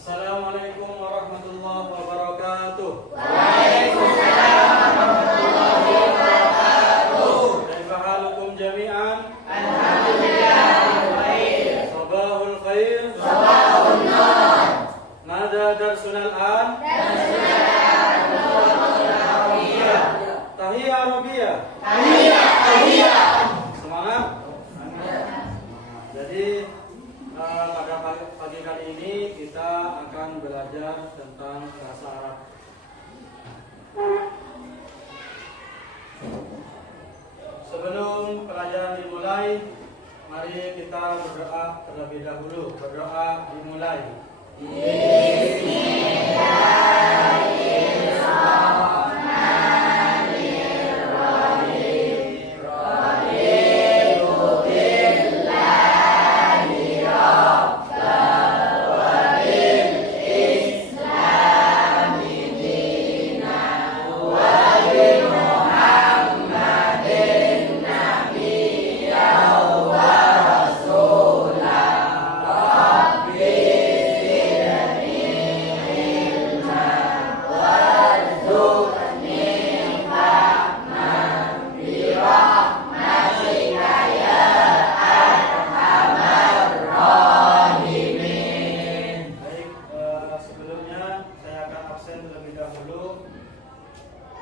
Assalamualaikum warahmatullahi wabarakatuh. Waalaikumsalam warahmatullahi wabarakatuh. Kaifa halukum jami'an? Alhamdulillah baik. Sabahul khair. Sabahun nur. Mada darsunal an? Darsunal Arabiyah. Tahiyya Arabiyah. Tahiyah. Semangat. Jadi pada pagi kali ini kita akan belajar tentang bahasa Arab. Sebelum pelajaran dimulai, mari kita berdoa terlebih dahulu. Berdoa dimulai.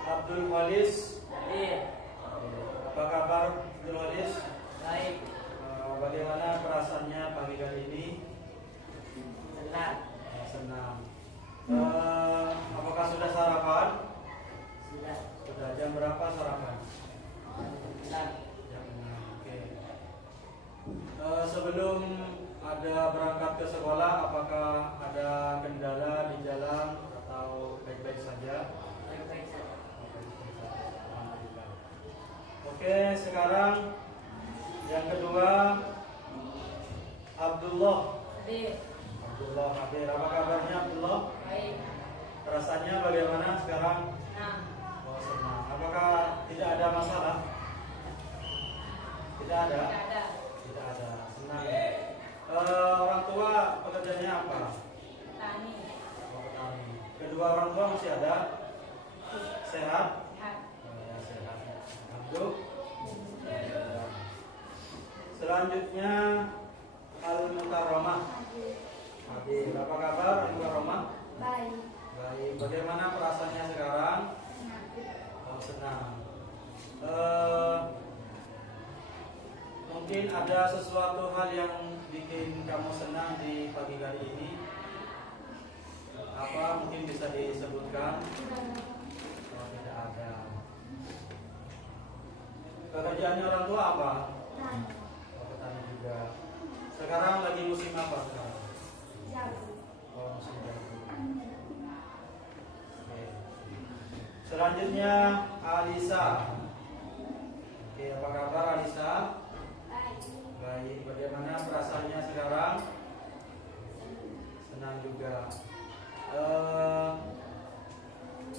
Abdul Halis. Apa kabar Abdul Halis? Baik. Bagaimana perasaannya pagi kali ini? Senang. Senang. Apakah sudah sarapan? Sudah. Sudah. Jam berapa sarapan? Senang. Jam 6. Oke. Sebelum ada berangkat ke sekolah, apakah ada kendala di jalan atau baik-baik saja? Baik-baik saja. Oke, sekarang yang kedua Abdullah. Hadir. Abdullah hadir. Apa kabarnya Abdullah? Baik. Rasanya bagaimana sekarang? Senang. Oh, senang. Apakah tidak ada masalah? Tidak ada? Tidak ada. Tidak ada. Senang. Orang tua pekerjaannya apa? Tani. Oh, petani. Kedua orang tua masih ada? Sehat? Sehat. Oh, ya, sehat. Alhamdulillah. Selanjutnya Al-Mukarramah. Hadir. Apa kabar Al-Mukarramah? Baik. Baik. Bagaimana perasaannya sekarang? Oh, senang. Mungkin ada sesuatu hal yang bikin kamu senang di pagi hari ini? Apa mungkin bisa disebutkan? Oh, tidak ada. Pekerjaannya orang tua apa? Oh, petani juga. Sekarang lagi musim apa sekarang? Oh, musim jagung. Oke. Selanjutnya Alisa. Oke, apa kabar Alisa? Baik. Bagaimana perasaannya sekarang? Senang juga.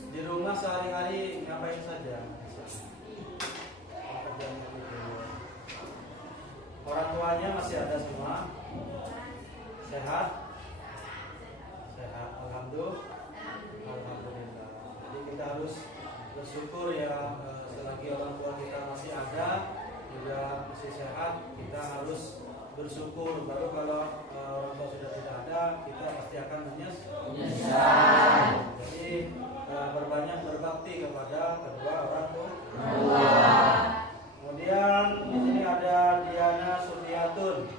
Di rumah sehari-hari ngapain saja? Pekerjaannya gitu. Orang tuanya masih ada semua? Sehat? Sehat. Alhamdulillah. Alhamdulillah. Jadi kita harus bersyukur ya, selagi orang tua kita masih ada, juga masih sehat, kita harus bersyukur. Baru kalau orang tua sudah tidak ada, kita pasti akan menyesal. Jadi berbanyak berbakti kepada kedua orang tua. Kemudian di sini ada Diana Sutiatun.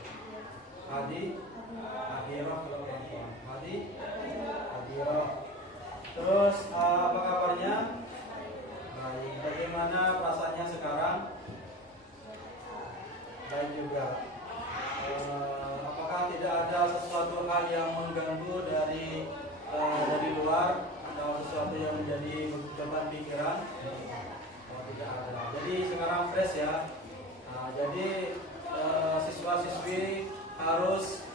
Hadirah kalau perempuan. Hadirah. Terus apa kabarnya? Baik. Bagaimana perasaannya sekarang? Baik juga. Apakah tidak ada sesuatu hal yang mengganggu dari luar atau sesuatu yang menjadi beban pikiran? Oh, tidak ada. Jadi sekarang fresh ya. Jadi siswa-siswi harus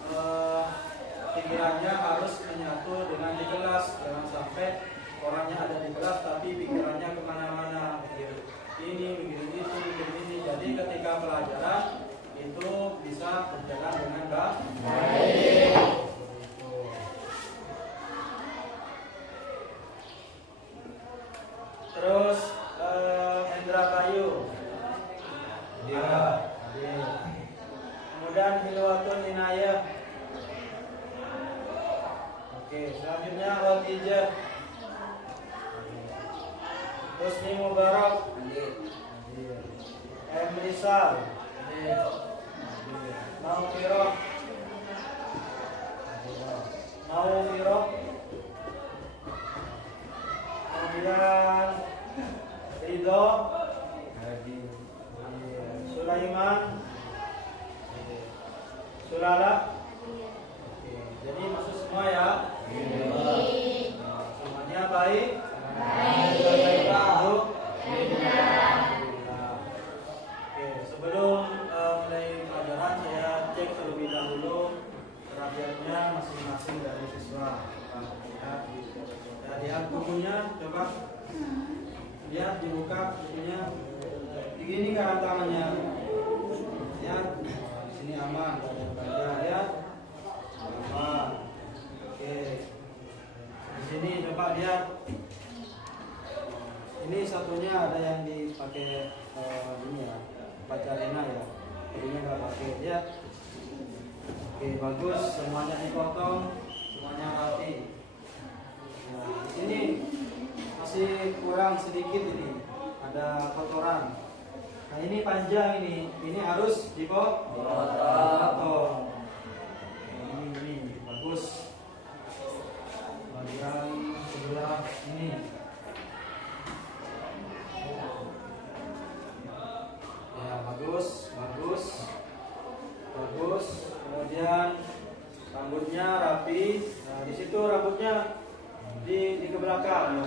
pikirannya harus menyatu dengan di kelas. Jangan sampai orangnya ada di kelas tapi pikirannya kemana-mana, mikir ini, mikir itu, mikir ini. Jadi ketika pelajaran itu bisa berjalan dengan baik. Oke, selanjutnya Khadijah. Husni Mubarak. Emrisal. Maufiroh. Maufiroh. Kemudian Ridho. Sulaiman. Sulala. Oke, jadi masuk semua ya. Semuanya baik. Oke, sebelum mulai pelajaran saya cek terlebih dahulu perhatiannya masing-masing dari siswa. Ya, lihat bukunya, coba lihat dibuka bukunya. Begini kan tangannya. Lihat, di sini aman. Lihat, aman. Oke, di sini coba lihat. Ini satunya ada yang dipakai ini ya, baca arena ya. Ini nggak pakai lihat. Oke, bagus. Semuanya dipotong, semuanya rapi. Nah, di sini masih kurang sedikit ini, ada kotoran. Nah ini panjang ini harus dipotong. Ini bagus. Bagian sebelah ini. Ya bagus. Kemudian rambutnya rapi. Nah di situ rambutnya di ke belakang.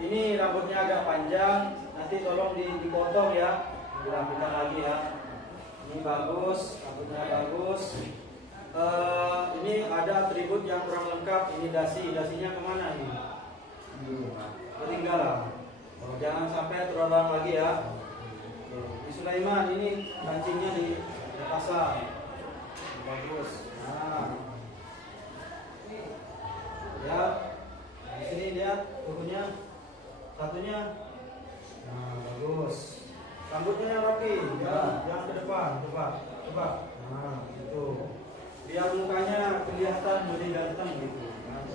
Ini rambutnya agak panjang. Nanti tolong dipotong ya, dirapikan lagi ya. Ini bagus, rambutnya bagus. Ini ada atribut yang kurang lengkap. Ini dasinya kemana ini? Ketinggalan. Jangan sampai terulang lagi ya. Di Sulaiman ini kancingnya dipasang. Bagus. Nah, ya. Di sini lihat bukunya satunya. Nah, bagus. Rambutnya yang rapi, ya, yang ke depan, coba. Nah, itu. Biar mukanya kelihatan lebih ganteng gitu. Nah.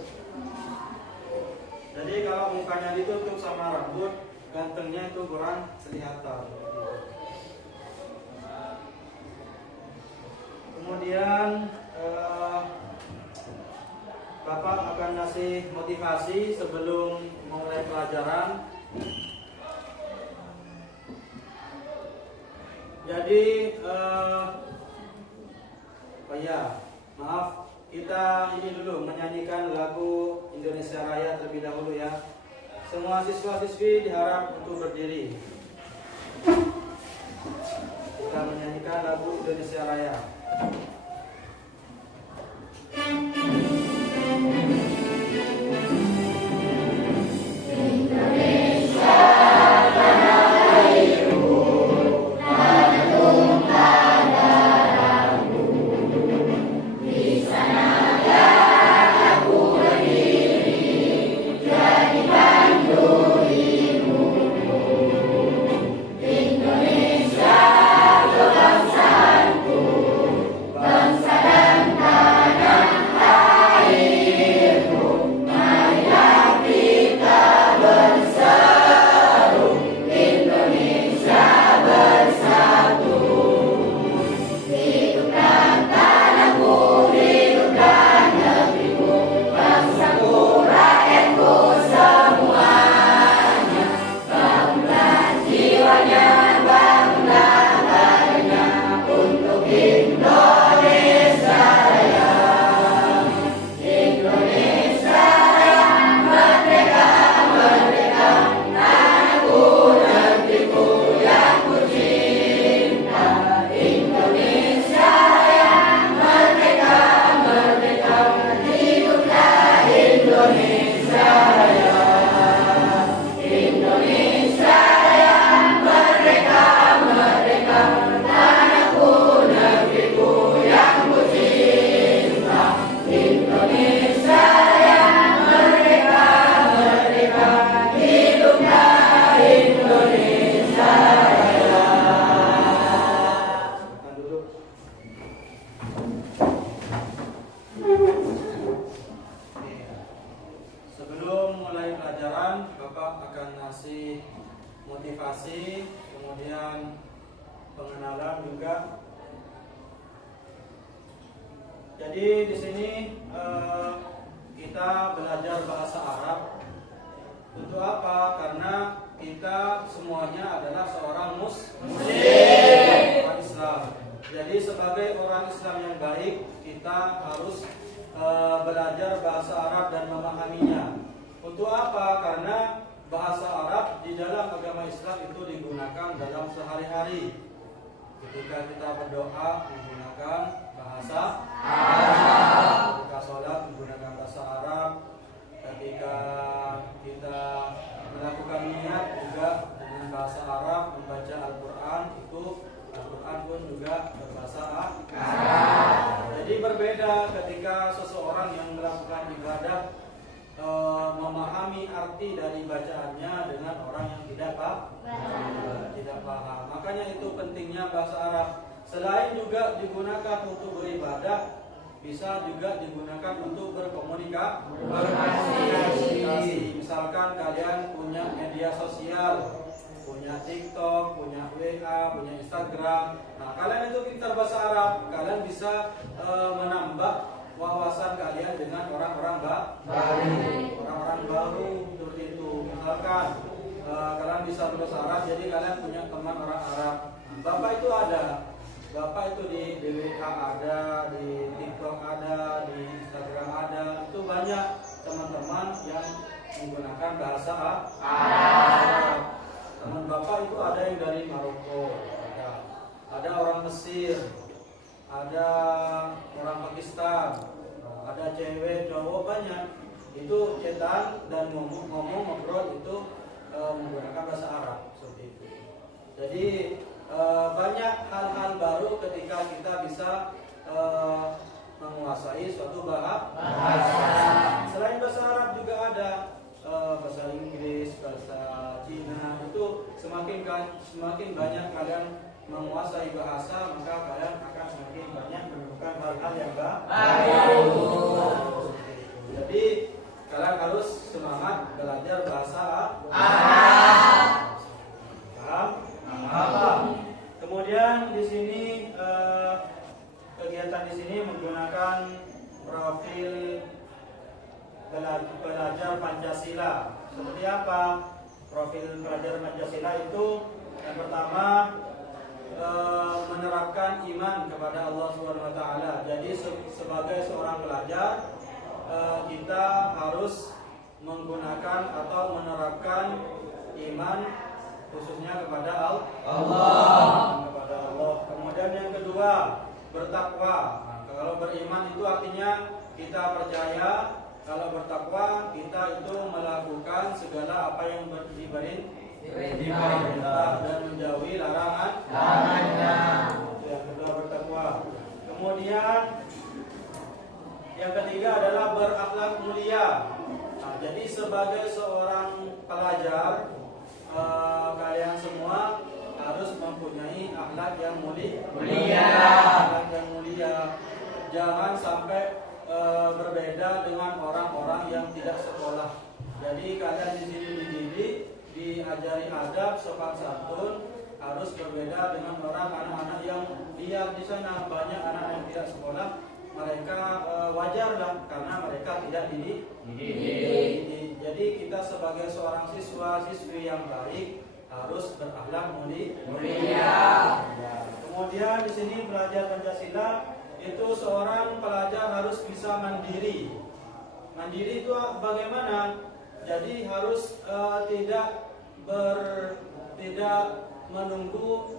Jadi kalau mukanya ditutup sama rambut, gantengnya itu kurang kelihatan. Kemudian Bapak akan ngasih motivasi sebelum mulai pelajaran. Jadi maaf, kita ini dulu menyanyikan lagu Indonesia Raya terlebih dahulu ya. Semua siswa-siswi diharap untuk berdiri. Kita menyanyikan lagu Indonesia Raya. Indonesia, motivasi, kemudian pengenalan juga. Jadi di sini kita belajar bahasa Arab. Untuk apa? Karena kita semuanya adalah seorang muslim, orang Islam. Jadi sebagai orang Islam yang baik, kita harus belajar bahasa Arab dan memahaminya. Untuk apa? Karena bahasa Arab di dalam agama Islam itu digunakan dalam sehari-hari. Ketika kita berdoa menggunakan bahasa Arab, ketika sholat menggunakan bahasa Arab, ketika kita melakukan niat juga dengan bahasa Arab, membaca Al-Quran itu Al-Quran pun juga berbahasa Arab. Jadi berbeda ketika seseorang yang melakukan ibadah memahami arti dari bacaannya dengan orang yang tidak paham. Makanya itu pentingnya bahasa Arab. Selain juga digunakan untuk beribadah, bisa juga digunakan untuk berkomunikasi. Misalkan kalian punya media sosial, punya TikTok, punya WA, punya Instagram. Nah, kalian itu pintar bahasa Arab, kalian bisa menambah wawasan kalian dengan orang-orang baru seperti itu. Misalkan kalian bisa berbahasa Arab, jadi kalian punya teman orang Arab. Bapak itu ada. Bapak itu di WA ada, di TikTok ada, di Instagram ada. Itu banyak teman-teman yang menggunakan bahasa Arab. Teman Bapak itu ada yang dari Maroko, ada orang Mesir, ada orang Pakistan, ada cewek, cowok, banyak. Itu cetan dan ngomong ngobrol itu menggunakan bahasa Arab seperti itu. Jadi banyak hal-hal baru ketika kita bisa menguasai suatu bahasa. Selain bahasa Arab juga ada bahasa Inggris, bahasa Cina. Itu semakin banyak kalian menguasai bahasa, maka kalian akan semakin banyak menemukan hal-hal yang baru. Jadi kalian harus semangat belajar bahasa Arab. Paham? Kemudian di sini kegiatan di sini menggunakan profil pelajar Pancasila. Seperti apa? Profil pelajar Pancasila itu yang pertama menerapkan iman kepada Allah SWT. Jadi sebagai seorang pelajar kita harus menggunakan atau menerapkan iman khususnya kepada Allah. Kemudian yang kedua, bertakwa. Nah, kalau beriman itu artinya kita percaya, kalau bertakwa kita itu melakukan segala apa yang diperintah dan menjauhi larangannya. Yang kedua bertakwa. Kemudian yang ketiga adalah berakhlak mulia. Nah, jadi sebagai seorang pelajar, kalian semua harus mempunyai akhlak yang mulia. Akhlak yang mulia. Jangan sampai berbeda dengan orang-orang yang tidak sekolah. Jadi kalian di sini dididik, diajari adab, sopan santun, harus berbeda dengan anak-anak yang lihat di sana. Banyak anak yang tidak sekolah, mereka wajarlah karena mereka tidak dididik. Jadi kita sebagai seorang siswa-siswi yang baik harus berakhlak mulia. Kemudian di sini belajar Pancasila itu seorang pelajar harus bisa mandiri. Mandiri itu bagaimana? Jadi harus tidak menunggu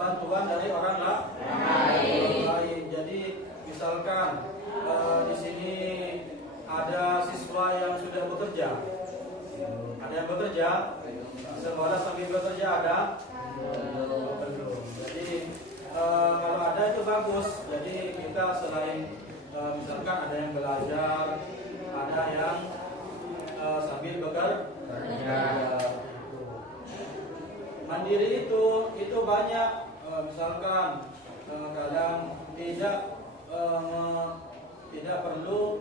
bantuan dari orang lain. Jadi misalkan di sini ada siswa yang sudah bekerja, ada yang bekerja, sekolah sambil bekerja ada belum. Jadi kalau ada itu bagus. Jadi kita selain misalkan ada yang belajar, ada yang sambil bekerja. Mandiri itu banyak. Misalkan kalian tidak perlu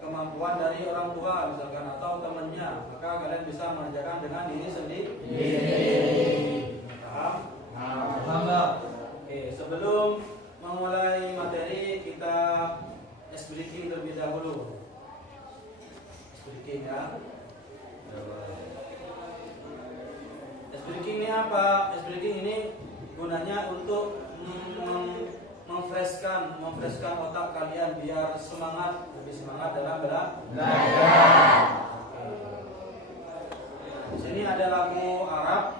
kemampuan kemampuan dari orang tua misalkan atau temannya, maka kalian bisa mengerjakan dengan diri sendiri. Paham? Oke, sebelum memulai materi kita ice breaking terlebih dahulu. Ice breaking ya. Ice breaking ini apa? Ice breaking ini gunanya untuk memfreshkan otak kalian biar lebih semangat dalam belajar. Di sini ada lagu Arab.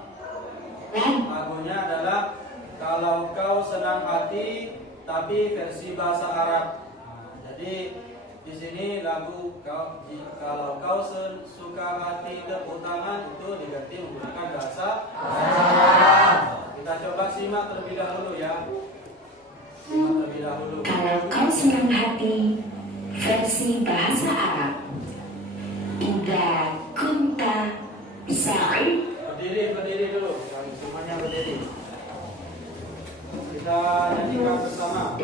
Lagunya adalah Kalau Kau Senang Hati tapi versi bahasa Arab. Jadi di sini lagu Kalau Kau Suka Hati Tepuk Tangan itu diganti menggunakan bahasa Arab. Kita coba simak terlebih dahulu ya. Kalau Kau Senang Hati versi bahasa Arab. Ida kunta sa'id. Berdiri dulu. Semuanya berdiri. Kita nyanyikan bersama.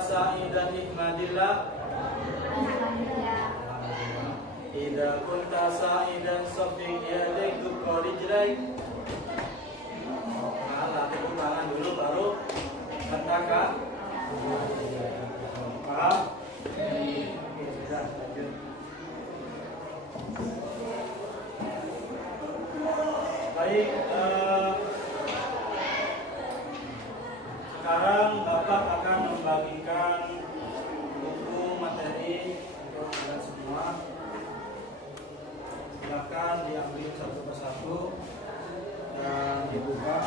sa'idan ihmadillah. Idza kunta sa'idan safiq yadik dukka rijlaik. Nah, latih tangan dulu baru katakan. Paham? Sudah, lanjut. Baik, sekarang Bapak akan membagikan buku materi untuk kalian semua. Silakan diambil satu persatu dan dibuka.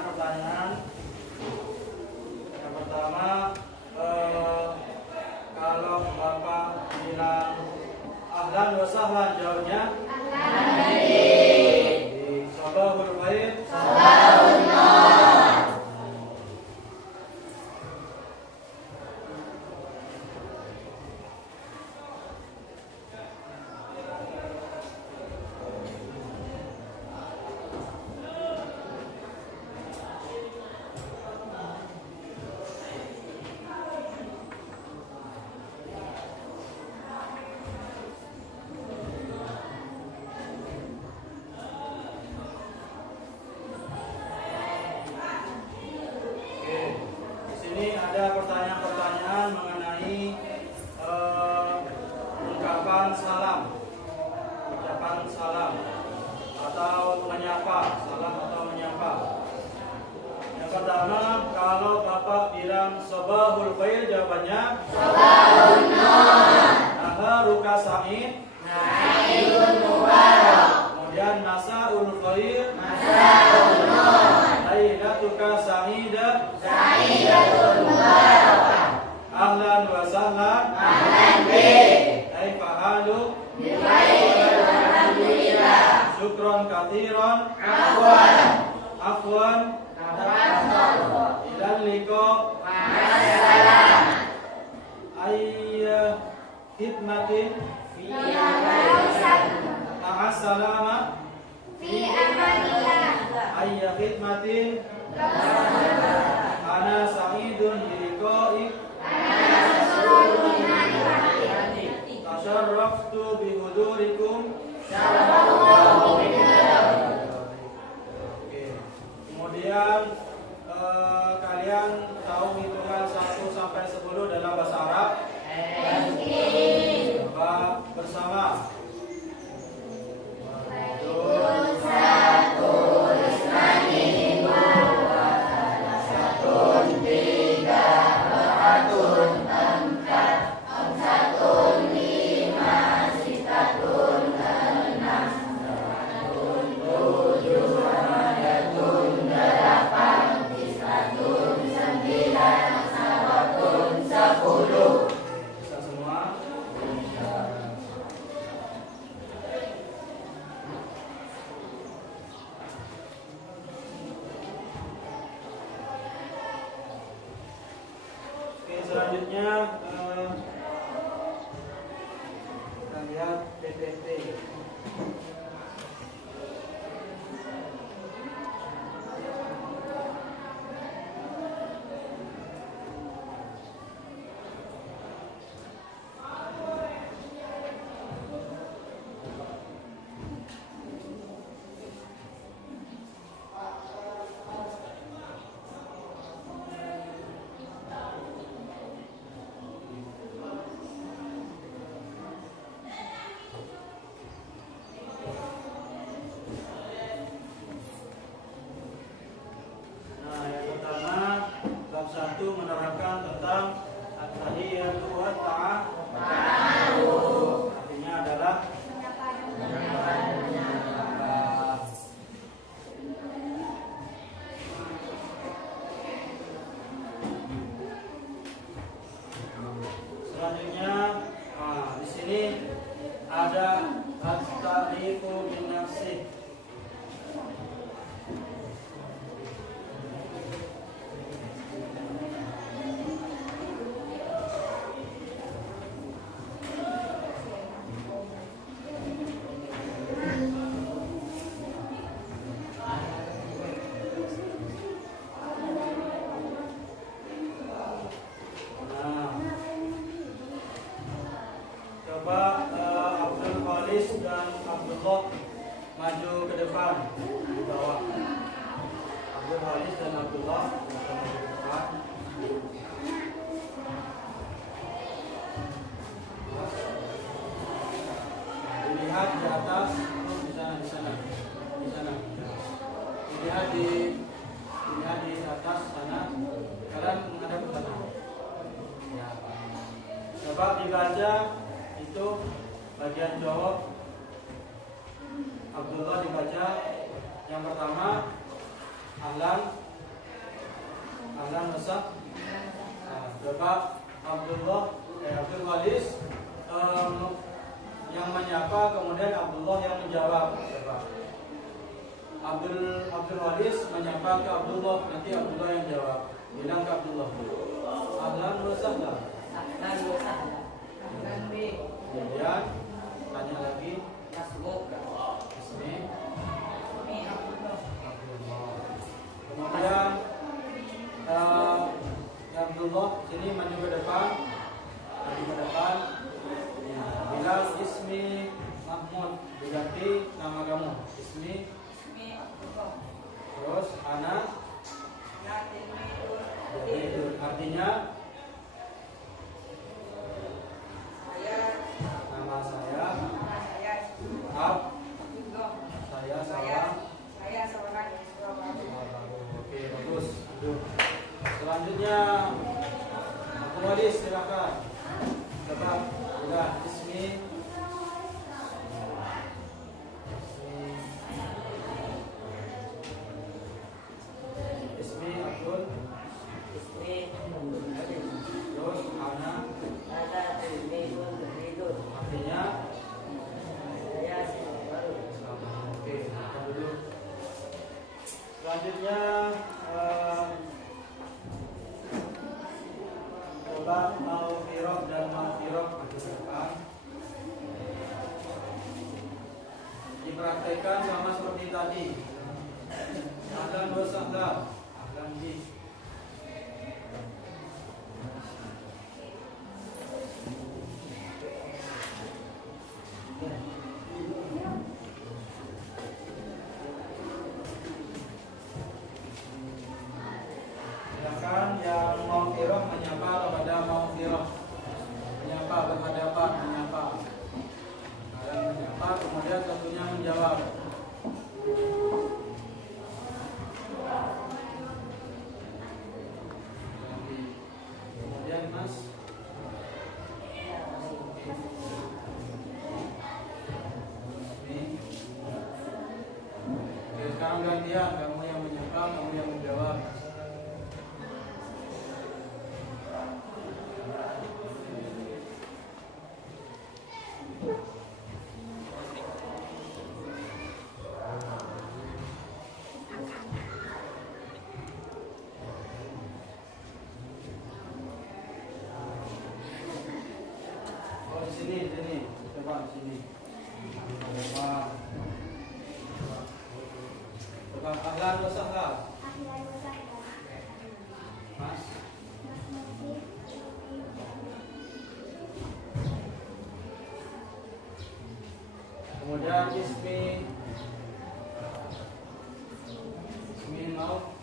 Pertanyaan. Yang pertama, kalau Bapak bilang ahlan wa sahlan, jawabnya sabahul khair. Ada pertanyaan-pertanyaan mengenai ucapan salam atau menyapa, salam atau menyapa. Yang pertama, kalau Bapak bilang sabahul khair, jawabannya sabahun nur. Naharuka sa'id, nailun mubarak. Kemudian masaul khair, masaul nur. Lailatuka sa'idah, sa'idatul mubarakah. Ahlan wa sahlan, ahlan bik. Kaifa haluk? Bikhair, alhamdulillah. Syukron katsiran, afwan, ilal liqa, ma'assalam. Ayya khidmatin fi ma'assalama fi amanillah. Ayya khidmatin ana sa'idun biliqa'ik, ana masrurun bi tasharraftu bi hudurikum, syarafallahu bina. Oke. Kemudian kalian tahu hitungan 1 sampai 10 dalam bahasa Arab? Coba bersama. Selanjutnya kita lihat PPT. yaitu artinya adalah selanjutnya di sini ada at-ta'rifu bin nafsi. Coba Abdul Khalis dan Abdullah maju ke depan di bawah. Abdul Khalis dan Abdullah maju ke depan. Dilihat di atas, di sana. Dilihat di atas sana. Kalian menghadap ke sana. Ya. Coba dibaca. Itu bagian jawab. Abdullah dibaca yang pertama ahlan wasah. Coba Abdul Khalis yang menyapa, kemudian Abdullah yang menjawab. Coba Abdul Khalis menyapa ke Abdullah, nanti Abdullah yang jawab. Bilang ke Abdullah, ahlan wasah. Ahlan wasah. Ahlan bi. Kemudian tanya lagi, Masbuk. Ismi Abdullah. Kemudian Abdullah sini maju ke depan. Ya, bilang Ismi Mahmud, diganti nama kamu. Ismi Abdullah. terus anak. Jadi itu artinya nama saya seorang. Oke, bagus. Selanjutnya Abu Walis, silakan. Coba udah Ismi Abdul. Terus Ana. Artinya oke, makan dulu. Selanjutnya coba Maufiroh dan Maufiroh maju ke depan. Dipraktekkan sama seperti tadi. Ahlan wa sahlan. Ahlan bi. Silakan yang Maufiroh menyapa kepada Maufiroh. Menyapa berhadapan, menyapa. Kalian menyapa, kemudian satunya menjawab. Kemudian Mas. Oke, sekarang gantian, kamu yang menyapa, kamu yang menjawab. Oh, di sini. Coba di sini. Coba ahlan wa sahlan. Mas. Kemudian Ismi mau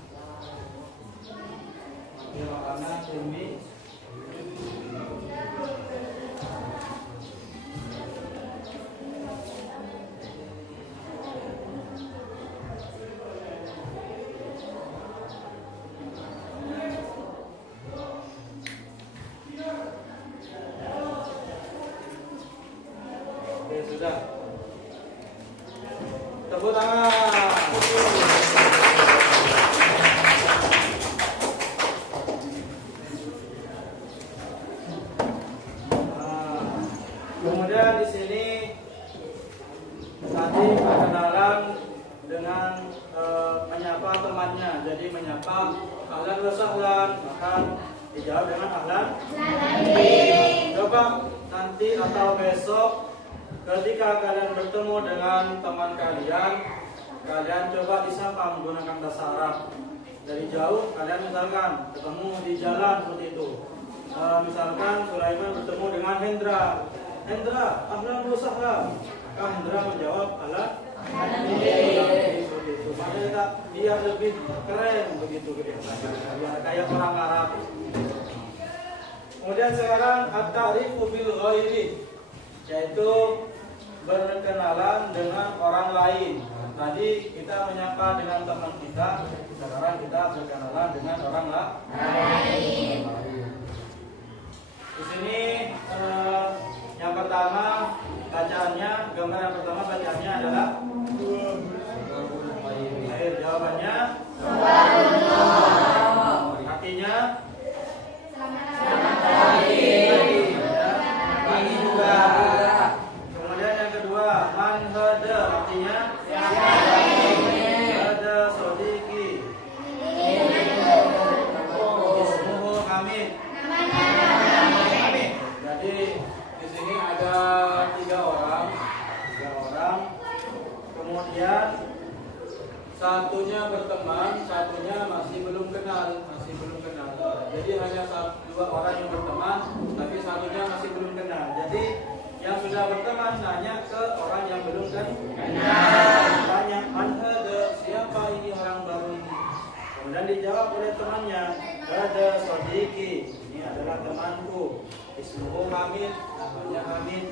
Ana Ilmi. sudah. Tepuk tangan. Kemudian di sini tadi perkenalan dengan menyapa temannya. Jadi menyapa ahlan wa sahlan, maka dijawab dengan ahlan. Coba nanti atau besok ketika kalian bertemu dengan teman kalian, kalian coba disapa menggunakan bahasa Arab. Dari jauh kalian misalkan ketemu di jalan seperti itu. Misalkan Sulaiman bertemu dengan Hendra. Hendra, ahlan wa sahlan. Maka Hendra menjawab ahlan. Begitu. Makanya biar lebih keren begitu biar kayak orang Arab. Kemudian sekarang at-ta'rifu bil ghairi, yaitu berkenalan dengan orang lain. Tadi kita menyapa dengan teman kita, sekarang kita berkenalan dengan orang lain. Di sini yang pertama bacaannya, gambar yang pertama bacaannya adalah air. Jawabannya artinya pagi juga. Kemudian yang kedua man hada, artinya hada sodiki. Ismuhu Hamid. Jadi di sini ada tiga orang. Kemudian satunya berteman, satunya masih belum kenal. Jadi hanya dua orang yang berteman, tapi satunya masih belum kenal. Jadi yang sudah berteman nanya ke orang yang belum kenal. Tanya, man hada, siapa ini orang baru ini? Kemudian dijawab oleh temannya, hada sodiki, ini adalah temanku. Ismuhu Hamid, namanya Hamid.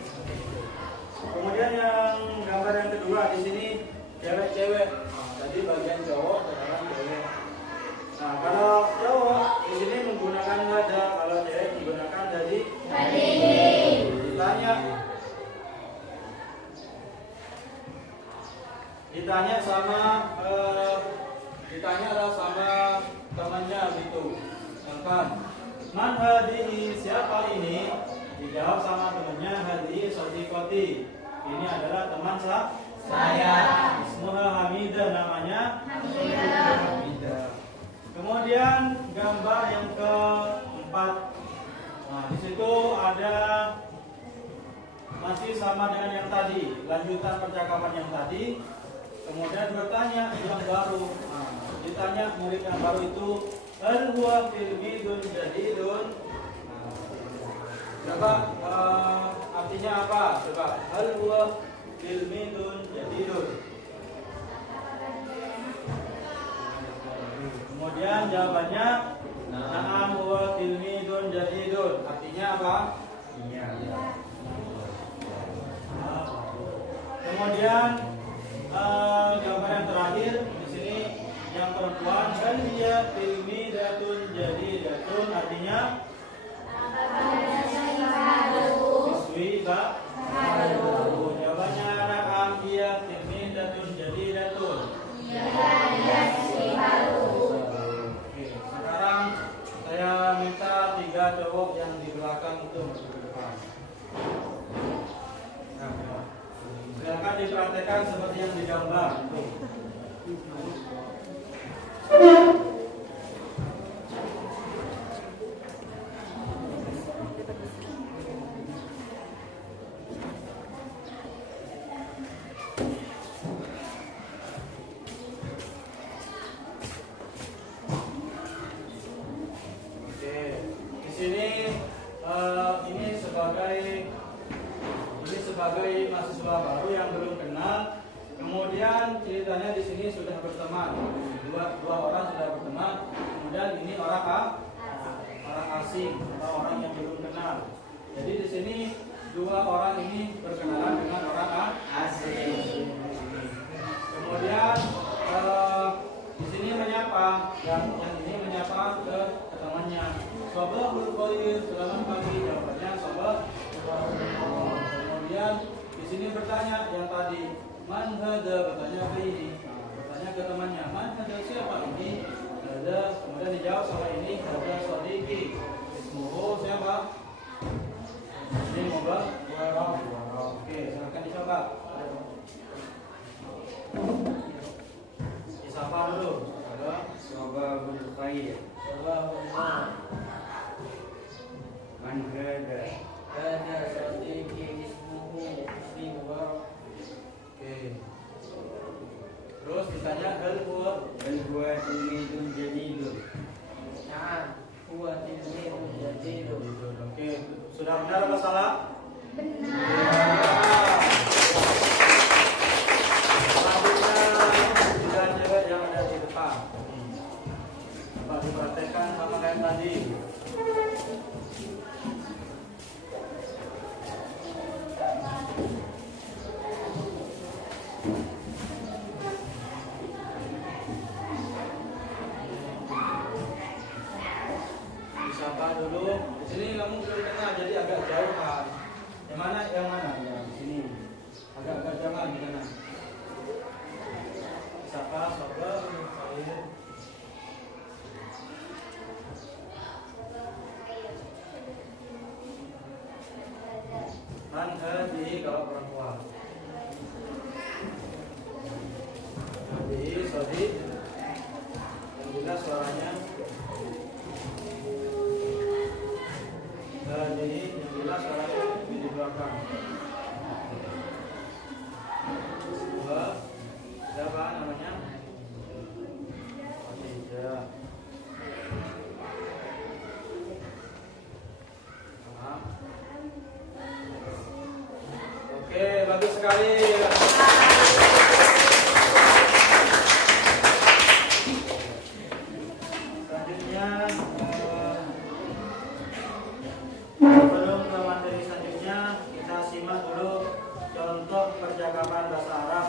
Kemudian yang gambar yang kedua di sini cewek-cewek. Tadi bagian cowok, sekarang cewek. Nah, kalau cowok di sini menggunakan hada, kalau cewek menggunakan dari ditanya sama temannya gitu. Misalkan man hadihi, siapa ini? Dijawab sama temannya, hadihi sadiqati, ini adalah teman saya. Ismuha Hamidah, namanya Hamidah. Kemudian gambar yang keempat. Nah, di situ ada masih sama dengan yang tadi, lanjutan percakapan yang tadi. Kemudian bertanya yang baru. Nah, ditanya murid yang baru itu, hal huwa tilmidun jadidun. Coba artinya apa? Coba hal huwa tilmidun jadidun. Kemudian jawabannya na'am huwa tilmidun jadidun. Artinya apa? Iya. Kemudian gambar yang terakhir di sini yang perempuan, hal hiya tilmidatun jadidatun, artinya siswi baru. Jawabannya na'am hiya tilmidatun jadidatun. Sekarang saya minta 3 cowok yang di belakang itu masuk ke depan. Silakan dipraktekkan seperti yang digambar. Sebagai mahasiswa baru yang belum kenal, kemudian ceritanya di sini sudah berteman, dua orang sudah berteman, kemudian ini orang asing atau orang yang belum kenal. Jadi di sini 2 orang ini berkenalan dengan orang asing. Kemudian di sini menyapa, yang ini menyapa ke temannya. Sabahul khair, selamat pagi. Jawabannya sabah. Kemudian di sini bertanya. tadi man hada, bertanya ke ini, bertanya ke temannya, man hada siapa ini? Hada, kemudian dijawab sama ini, hada sodiki. Ismuhu siapa? Ini Mubarak. Oke, silakan dicoba. Disapa dulu. Sababul khair. Sababul khair. Man hada. Hada sodiki ismuhu Ismi Mubarak. Oke. Terus ditanya hal huwa Tilmidun jadidun. Na'am, huwa tilmidun jadidun. Oke, sudah benar apa salah? Benar. Selanjutnya tidak cewek yang ada di depan. Coba dipraktekkan sama kayak tadi. Disapa dulu. Di sini kamu belum kenal, jadi agak jauh kan. Yang mana? Yang mana? Ya, di sini. Agak jauhan di kanan. Disapa, sapa, saya. Man hadihi kalau perempuan. Hadihi sodi. Yang jelas suaranya. Hadihi yang jelas suaranya di belakang. Dua. Siapa namanya? Khadijah. Paham? Oke, bagus sekali. Selanjutnya, sebelum ke materi selanjutnya, kita simak dulu contoh percakapan bahasa Arab.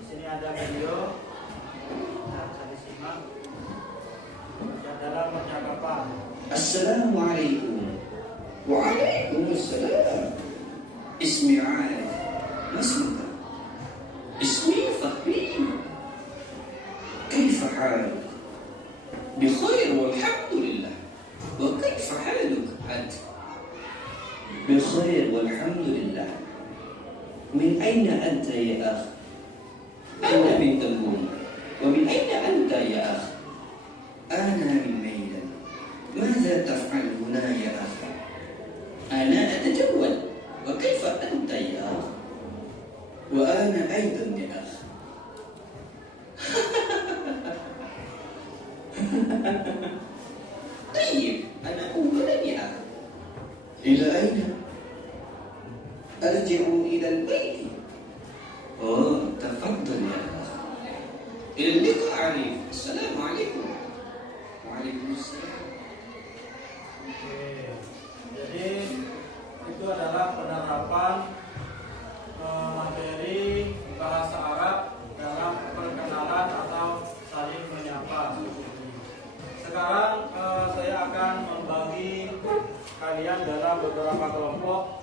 Di sini ada video, bisa disimak. Dalam percakapan. Assalamualaikum. Waalaikumsalam. Ismi Arif. ما اسمك؟ اسمي فهيم. كيف حالك؟ بخير والحمد لله. وكيف حالك أنت؟ بخير والحمد لله. من أين أنت يا أخ؟ أنا من تنبون. ومن أين أنت يا أخ؟ أنا من ميدان. ماذا تفعل هنا يا أخ؟ أنا أتجول. وكيف أنت يا أخ؟ وأنا أيضا يا أخ. طيب أنا أولا يا أخ. إلى أين؟ أرجع إلى البيت. تفضل يا أخ. إلى اللقاء عليك. السلام عليكم. وعليكم السلام. Oke, jadi itu adalah penerapan materi bahasa Arab dalam perkenalan atau saling menyapa. Sekarang saya akan membagi kalian dalam beberapa kelompok.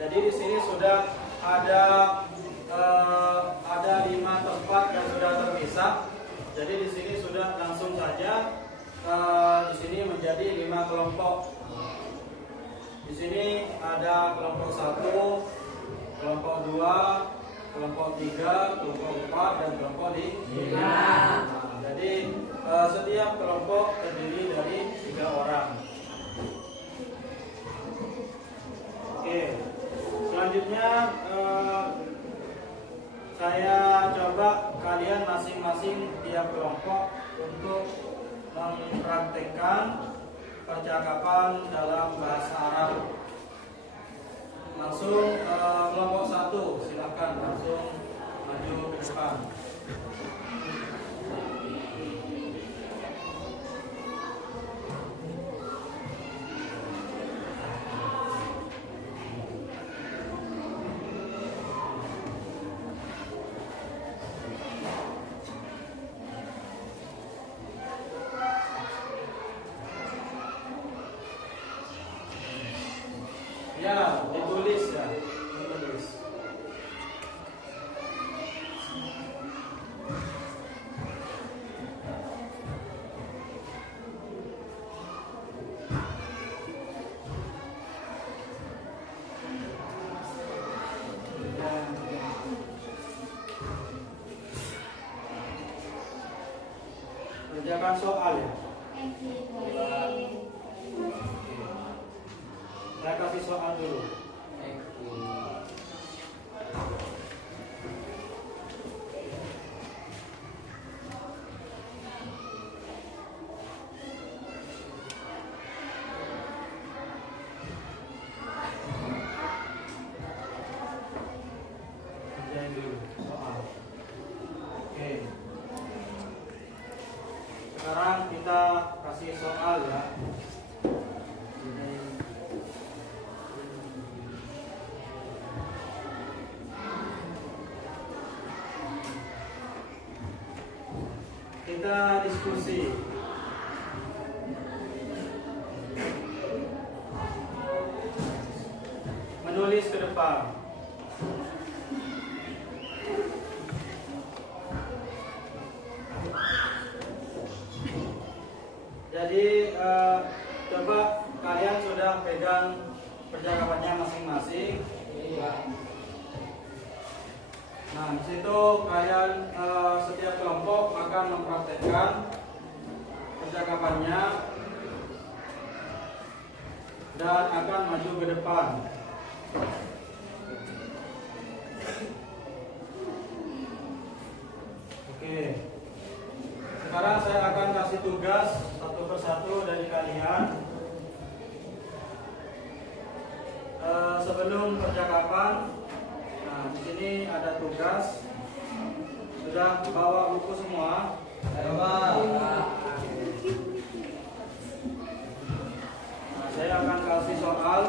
Jadi di sini sudah ada 5 tempat yang sudah terpisah. Jadi di sini sudah langsung saja di sini menjadi 5 kelompok. Di sini ada kelompok 1, kelompok 2, kelompok 3, kelompok 4 dan kelompok 5. Jadi setiap kelompok terdiri dari 3 orang. Oke. Selanjutnya saya coba kalian masing-masing tiap kelompok untuk mempraktekkan percakapan dalam bahasa Arab. Langsung kelompok 1, silakan langsung maju ke depan. Ya, ditulis ya, ditulis. kerjakan soal ya. Saya kasih soal dulu. Kerjain dulu soal. Oke. Sekarang kita kasih soal ya. Kita diskusi. Menulis ke depan. Jadi coba kalian sudah pegang percakapannya masing-masing. Nah, di situ kalian setiap kelompok akan mempraktekkan percakapannya dan akan maju ke depan. Oke. Sekarang saya akan kasih tugas satu persatu dari kalian. Sebelum percakapan, nah di sini ada tugas. Sudah bawa buku semua? Nah, saya akan kasih soal.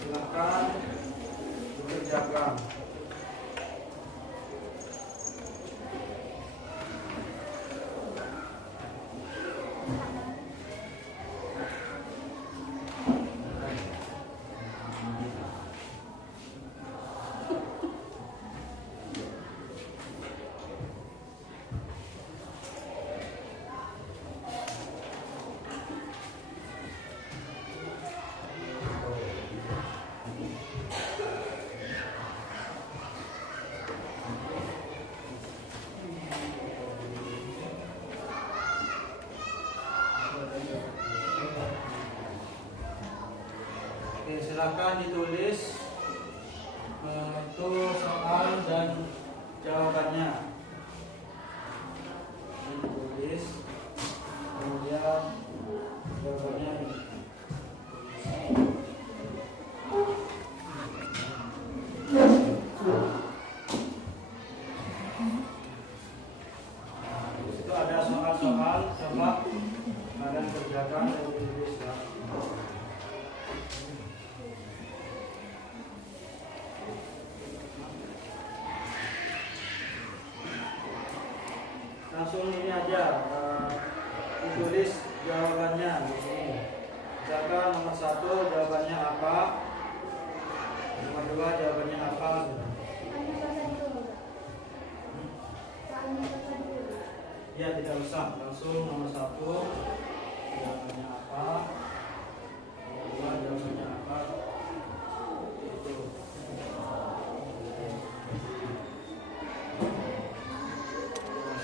Silakan dikerjakan. Oke, silakan ditulis itu soal dan jawabannya. Ditulis, kemudian jawabannya ini. Di situ ada soal-soal, coba kalian kerjakan dan ditulis ya. Langsung ini aja ditulis jawabannya di sini. Misalkan nomor 1 jawabannya apa, nomor 2 jawabannya apa. Ya tidak usah, langsung nomor 1 jawabannya apa, nomor 2 jawabannya apa. Itu.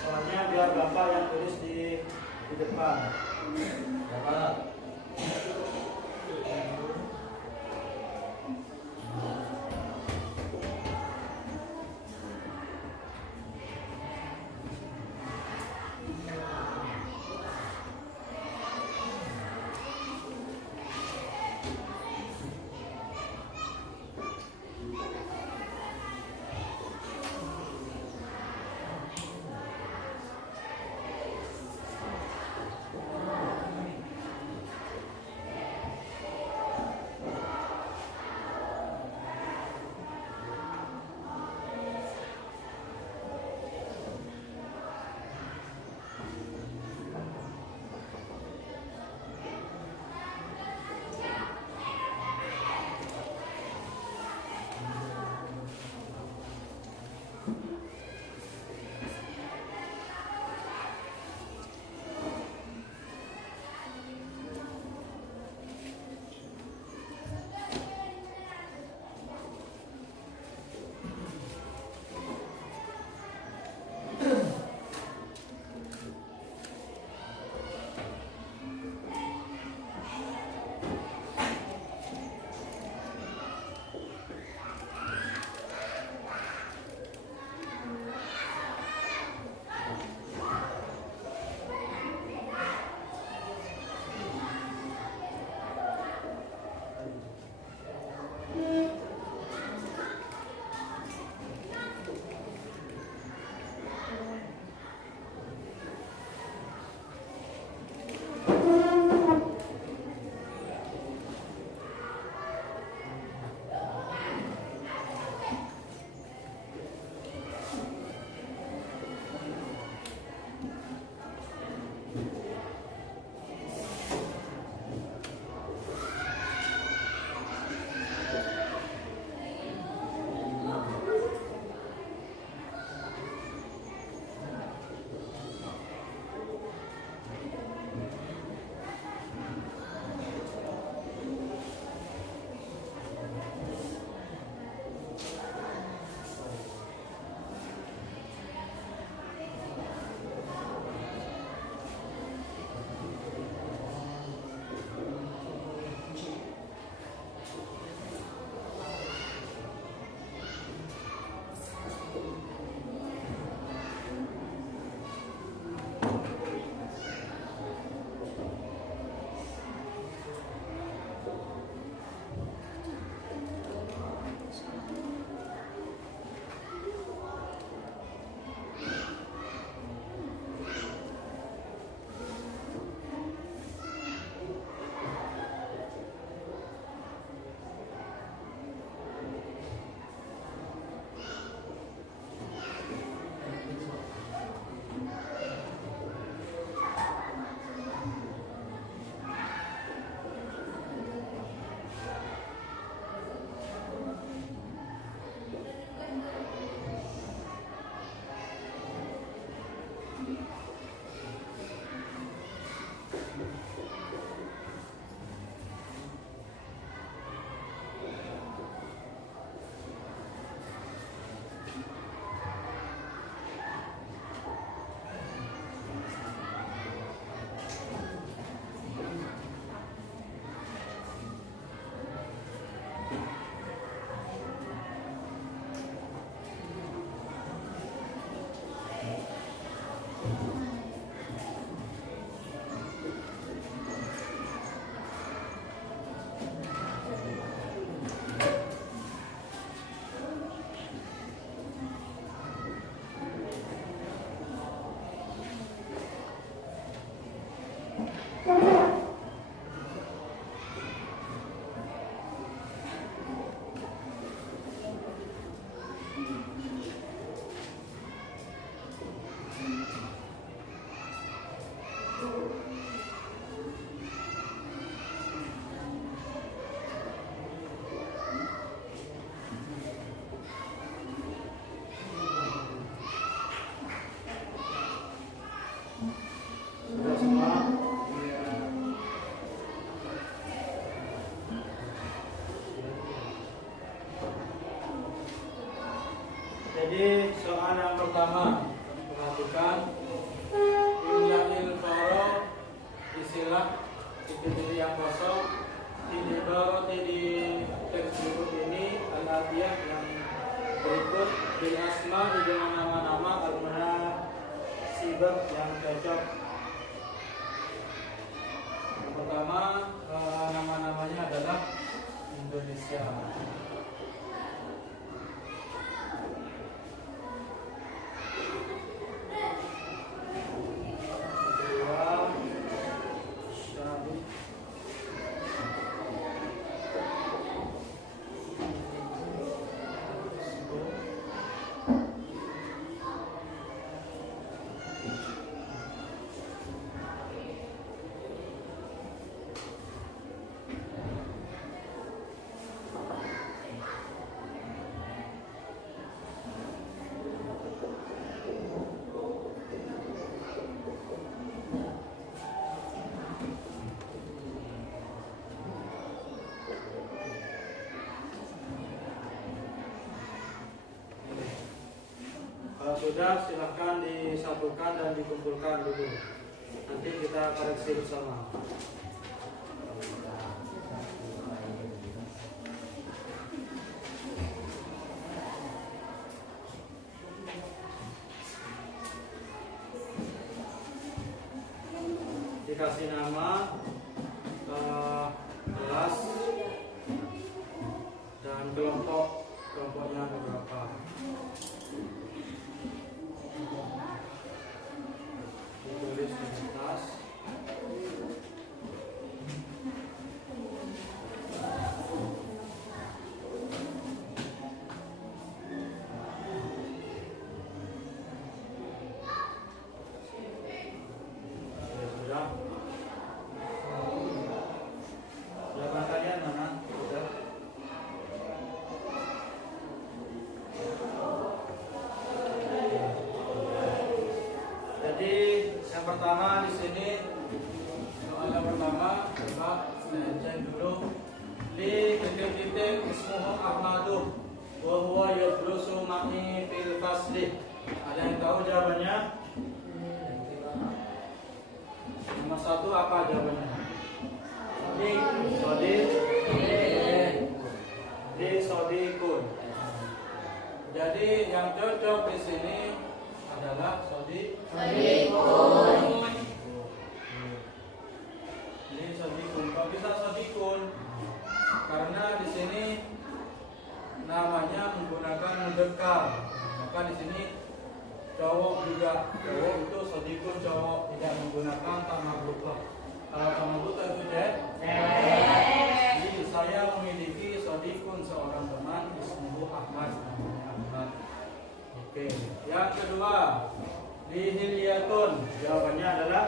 Soalnya biar Bapak yang tulis di depan. Bapak. Sudah semua? Jadi soal yang pertama, perhatikan imla'il faro, istilah titik-titik yang kosong ini baru di teks berikut ini al-atiyah yang berikut bil asma dengan nama-nama al-munasibah yang cocok. Yang pertama nama-namanya adalah Indonesia. Kalau sudah, silahkan disatukan dan dikumpulkan dulu. Nanti kita koreksi bersama. Dikasih nama, kelas, dan kelompoknya beberapa. Ditulis di atas. Sudah. Jawaban kalian mana? Sudah. Jadi yang pertama di sini soal yang pertama coba saya cek dulu li titik-titik ismuhu Ahmadu wa huwa yadrusu ma'i fil fasli. Ada yang tahu jawabannya? Nomor satu apa jawabannya? Sodik. Di sodikun. Jadi yang cocok di sini adalah sodikun. Ini sodikun. Kok bisa sodikun? Karena di sini namanya menggunakan mudzakkar. Maka di sini cowok juga, cowok itu sodikun cowok, tidak menggunakan tamabutlah. Kalau tamabutlah itu jadi saya memiliki sodikun seorang teman ismuhu Ahmad, namanya Ahmad. Oke. Yang kedua, lihiliyatun. Jawabannya adalah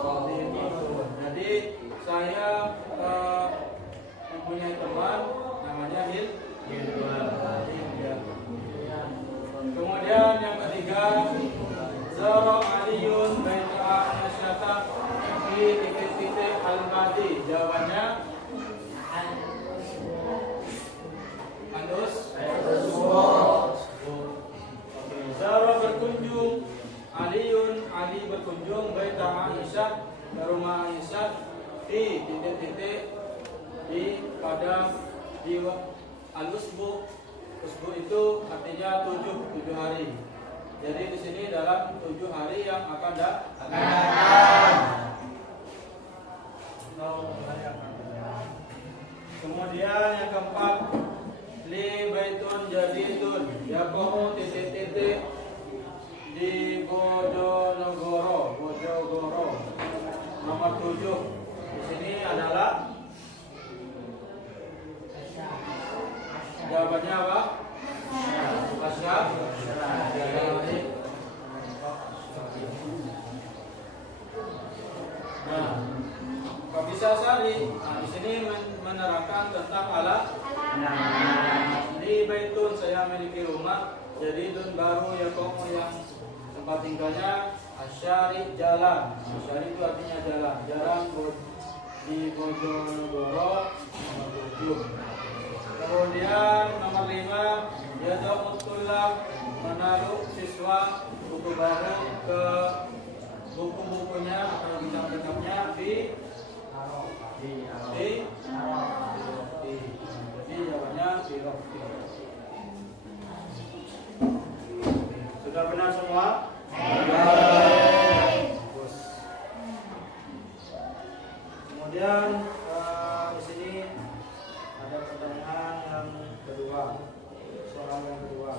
sodikun. Jadi saya mempunyai teman namanya Kemudian yang ketiga, Zara Aliyun baita Aisyah fi titik-titik al-madi. Jawabannya Andus. Zara berkunjung, Ali berkunjung baita Aisyah, ke rumah Aisyah di titik-titik pada al-usbu. Usbu itu artinya 7 hari. Jadi di sini dalam 7 hari yang akan datang. Kemudian yang keempat, li baitun jadidun yaqumu titik-titik di Bojonegoro. ujung. Di sini adalah jawabannya apa? Asyab. Nah, kok bisa Sari? Nah, di sini menerangkan tentang alat. Di baitun saya memiliki rumah, jadi dun baru ya komo yang tempat tinggalnya asyari jalan. Asyari itu artinya jalan. Jalan di Bojonegoro nomor 7. Kemudian nomor 5 yaitu mutulab menaruh siswa buku baru ke buku-bukunya atau kitab-kitabnya di jadi jawabannya di Rofi. Sudah benar semua? Bagus. Kemudian di sini ada pertanyaan yang kedua, soal yang kedua.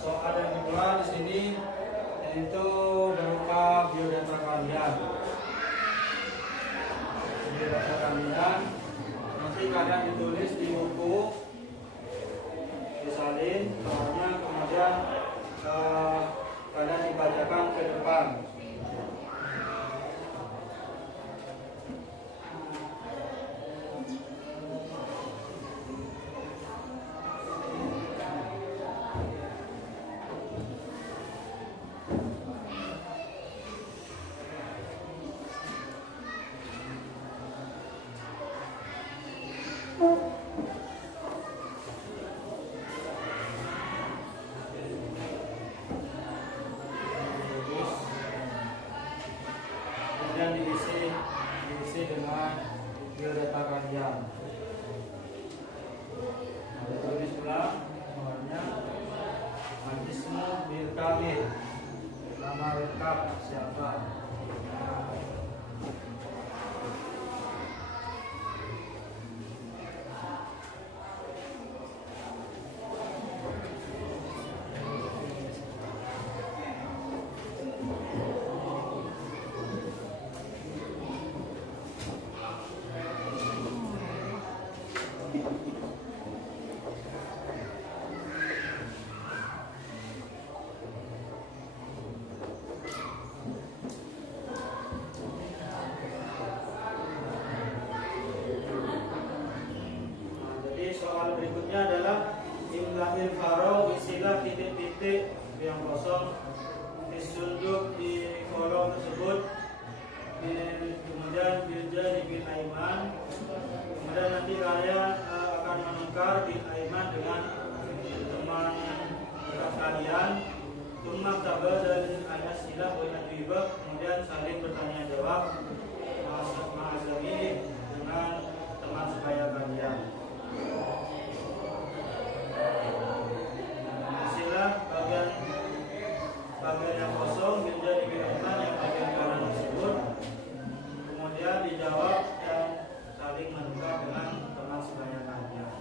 Soal yang kedua di sini yaitu berupa biodata kalian. Biodata kalian nanti kalian ditulis di buku, disalin, soalnya kemudian kalian dibacakan ke depan. Kemudian diisi dengan biodata kalian. Nah, tulis ulang namanya Majismu Bir Kamil. Nama lengkap siapa? Soal berikutnya adalah imlahil faro, isilah titik-titik yang kosong disunduk di kolom tersebut. Kemudian bilja di bil aiman. Kemudian nanti kalian akan menukar bil aiman dengan teman kalian. Tumma tabadal al-as'ilah wa al-ajwibah. Kemudian saling bertanya jawab ma'azamili dengan teman sebaya kalian. Istilah bagian yang kosong menjadi bilangan yang bagian kanan tersebut, kemudian dijawab dan saling menukar dengan teman sebaya kalian.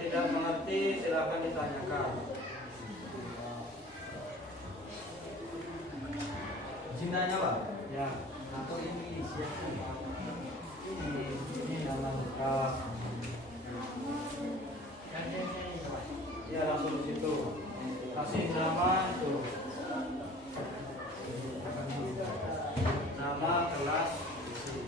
tidak mengerti silakan ditanyakan. Cintanya Pak? Ya, Atau ini siapa? ini nama lengkap. Ya langsung di situ. Kasih nama tuh. Nama kelas isi.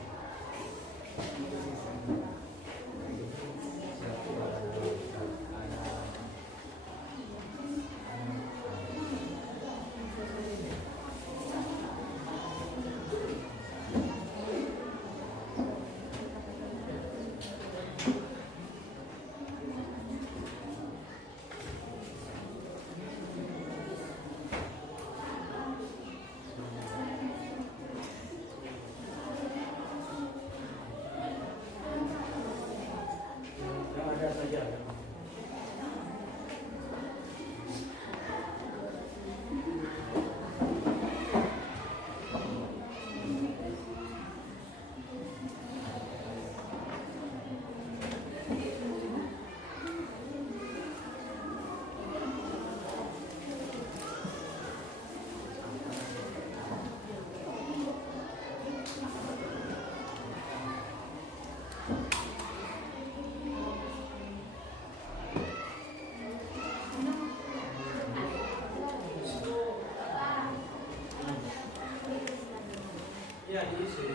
Yang ada saja. Ya diisi.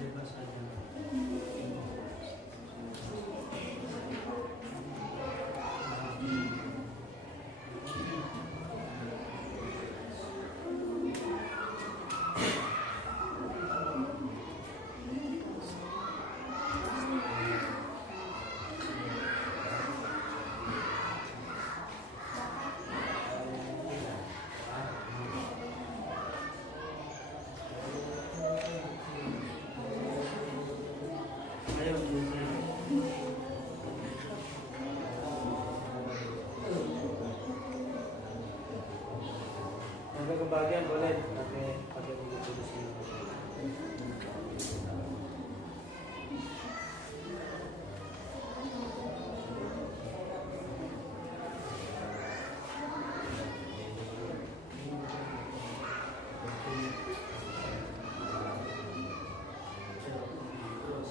Bebas saja. Ayo, sampai kebagian boleh pakai buku tulis ini. Terus.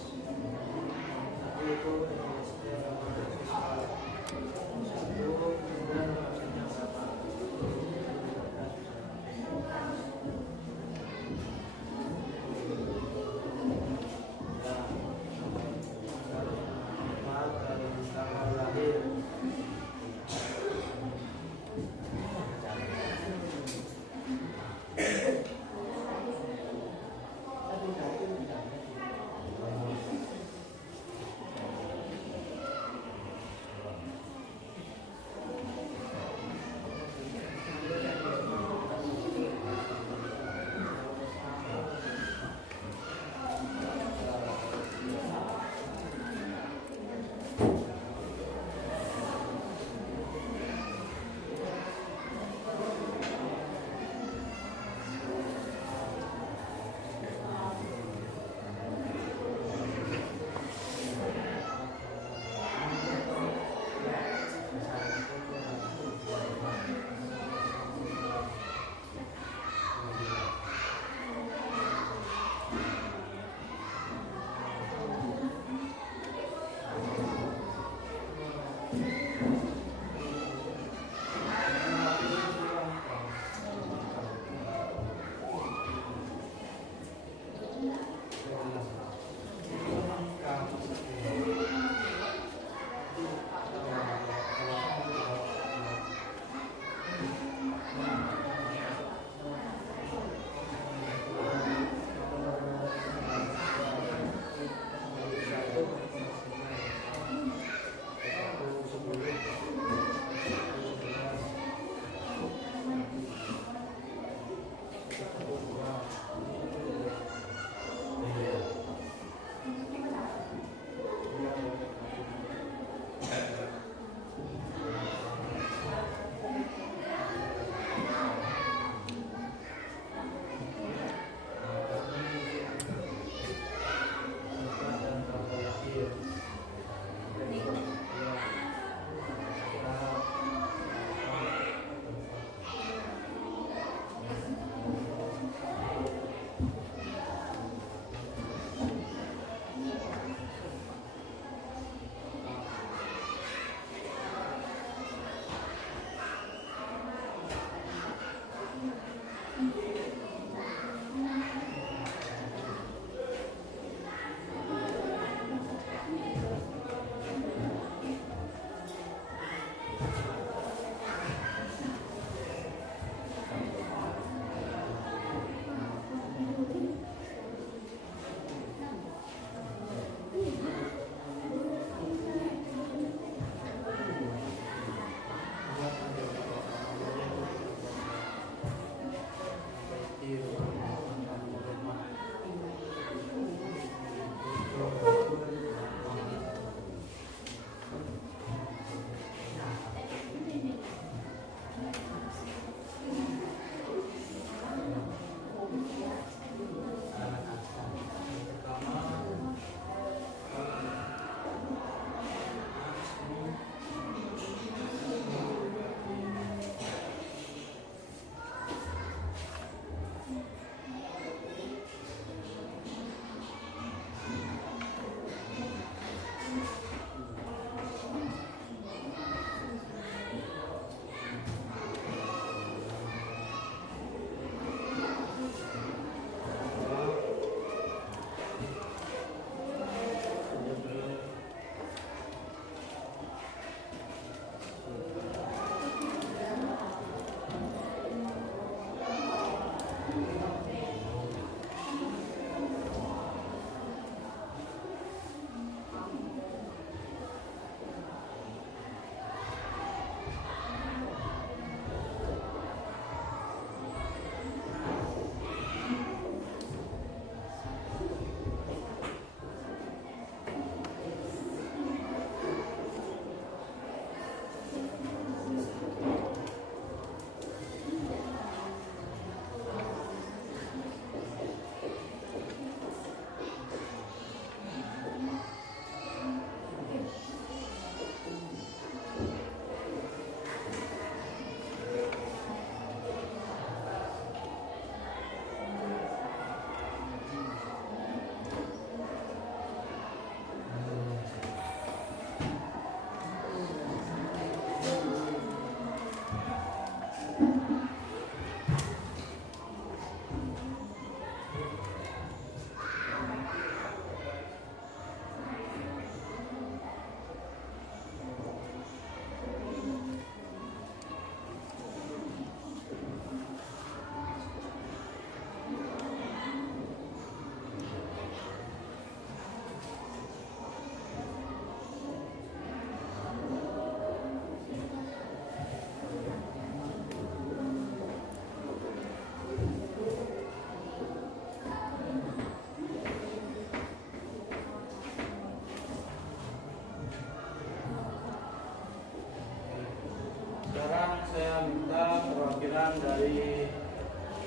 perwakilan dari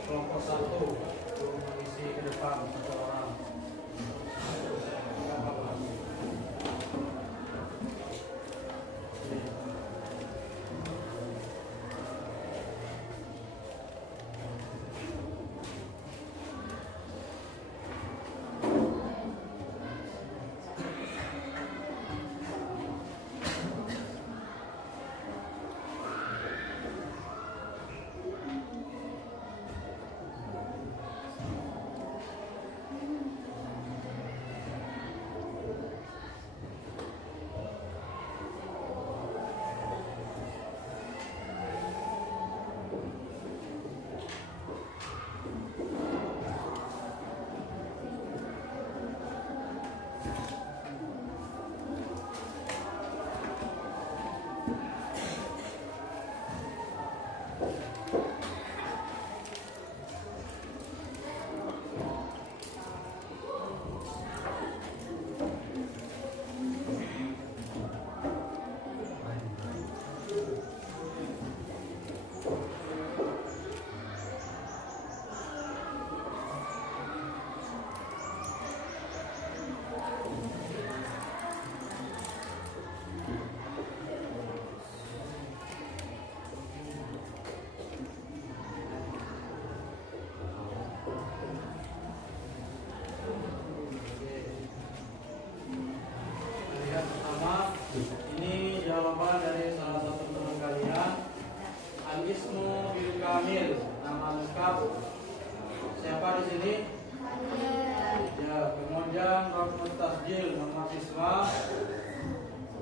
kelompok 1 untuk mengisi ke depan satu orang. Lihat pertama, ini jawaban dari salah satu teman kalian. Al-Ismu bil Kamil, nama lengkap. Siapa di sini? Ya, kemudian Raf'ut Tasjil, nama siswa.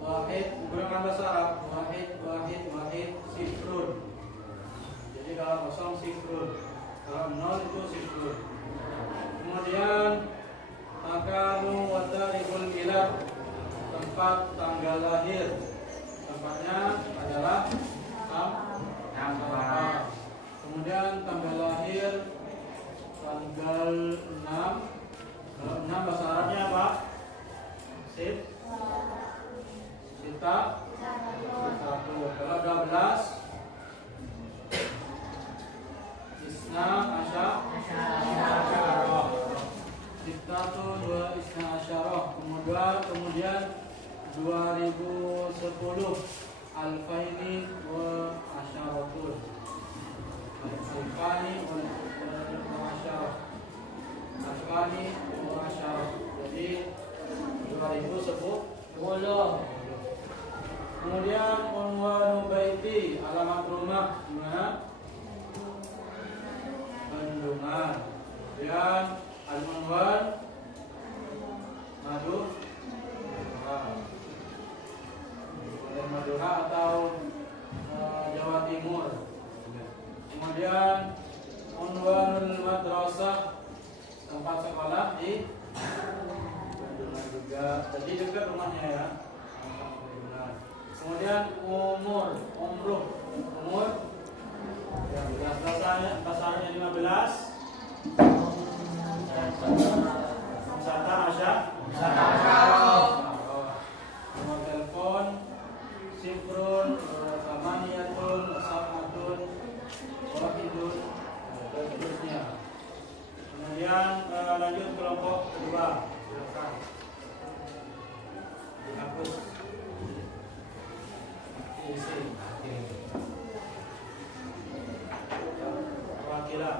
Wahid, gunakan bahasa Arab. Wahid, sifrun. Jadi kalau kosong sifrun, kalau 0 itu sifrun. Kemudian makanu wa tarikul milad, tempat tanggal lahir. Tempatnya adalah Tampah. Kemudian tanggal lahir tanggal 6. Kalau 6 bahasa Arabnya apa? Sita 1. Kalau 12 Isna Asyarah. Sittatun wa Isna Asyarah. Kemudian 2010 Alfaini wa Asyaratun. Alfani wa Asyarah. Alfani wa Asyarah. Jadi 2010. Kemudian unwanu baiti, alamat rumah di mana? Bendungan. Kemudian al-unwan Madura atau Jawa Timur. Kemudian unwanul madrasah, tempat sekolah di Bendungan juga. Jadi dekat rumahnya ya. Kemudian umur ya, bahasanya 15. Nomor telepon sifrun samaniyatun sab'atun wahidun dan seterusnya. Kemudian lanjut kelompok kedua. Silakan dihapus isi perwakilan.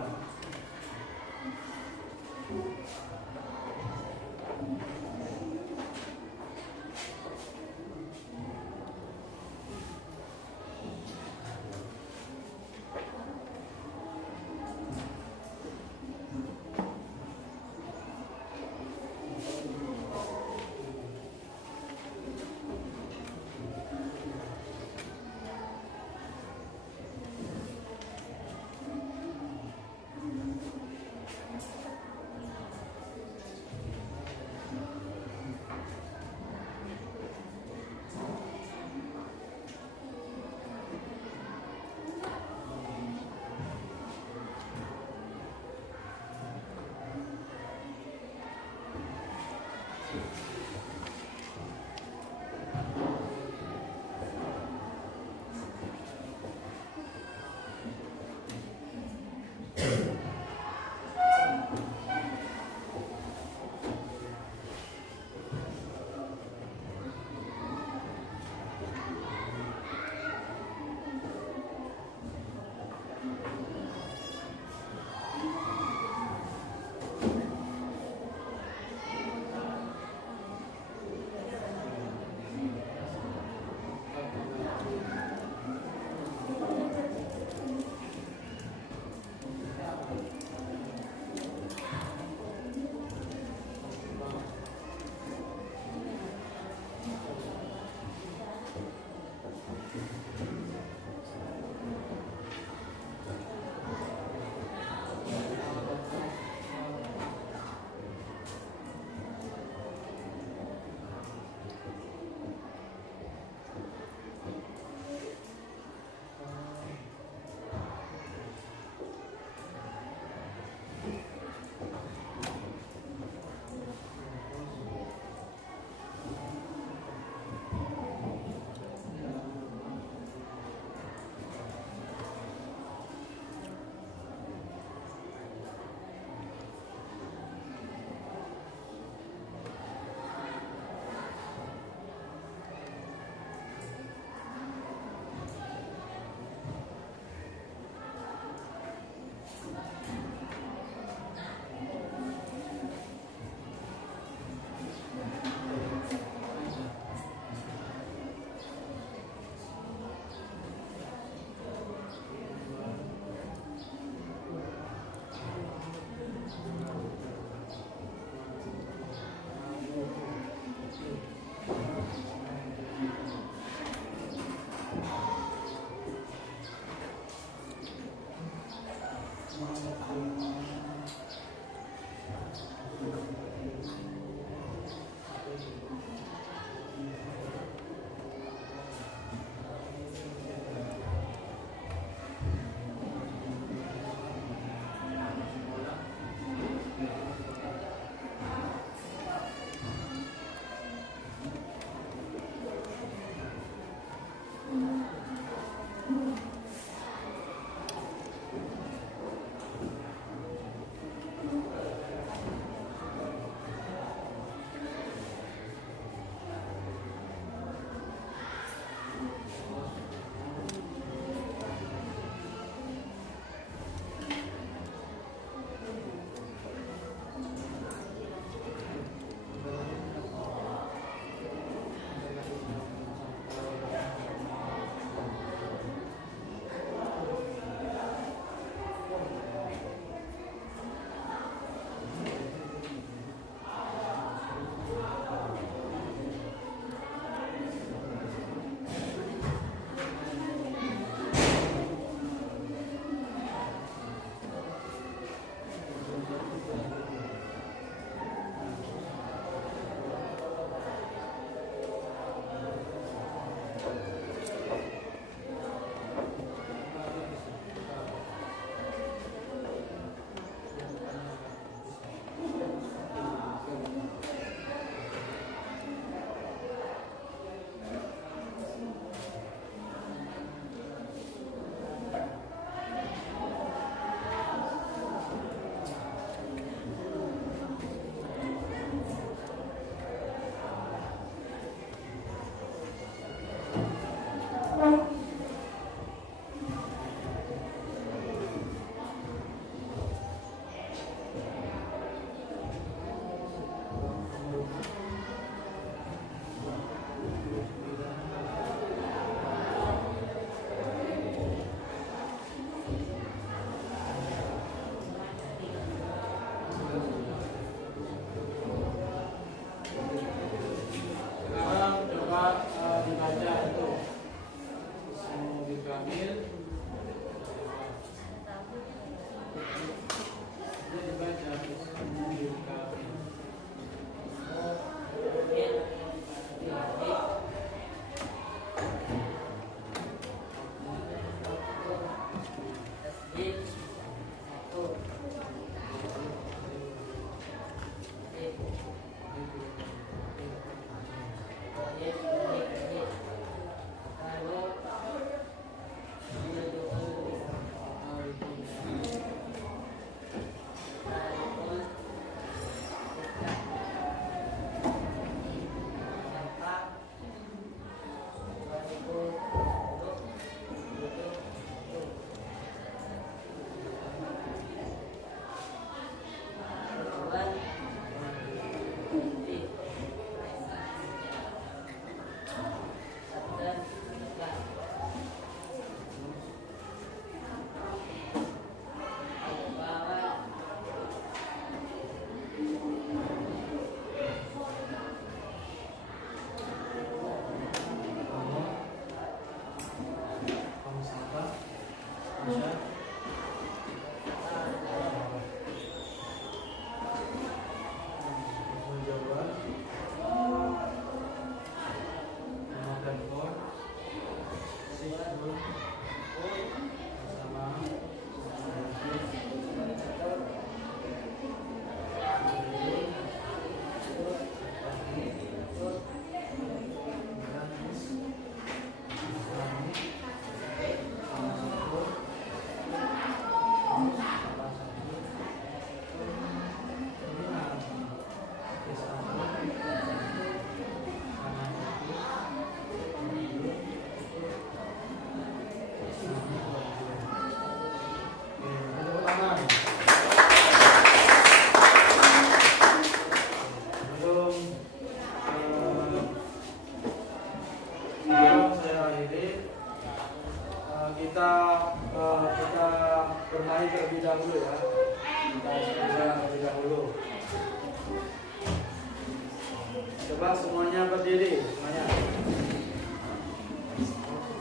Coba semuanya berdiri, semuanya.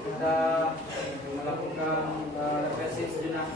Kita melakukan refleksi sejenak.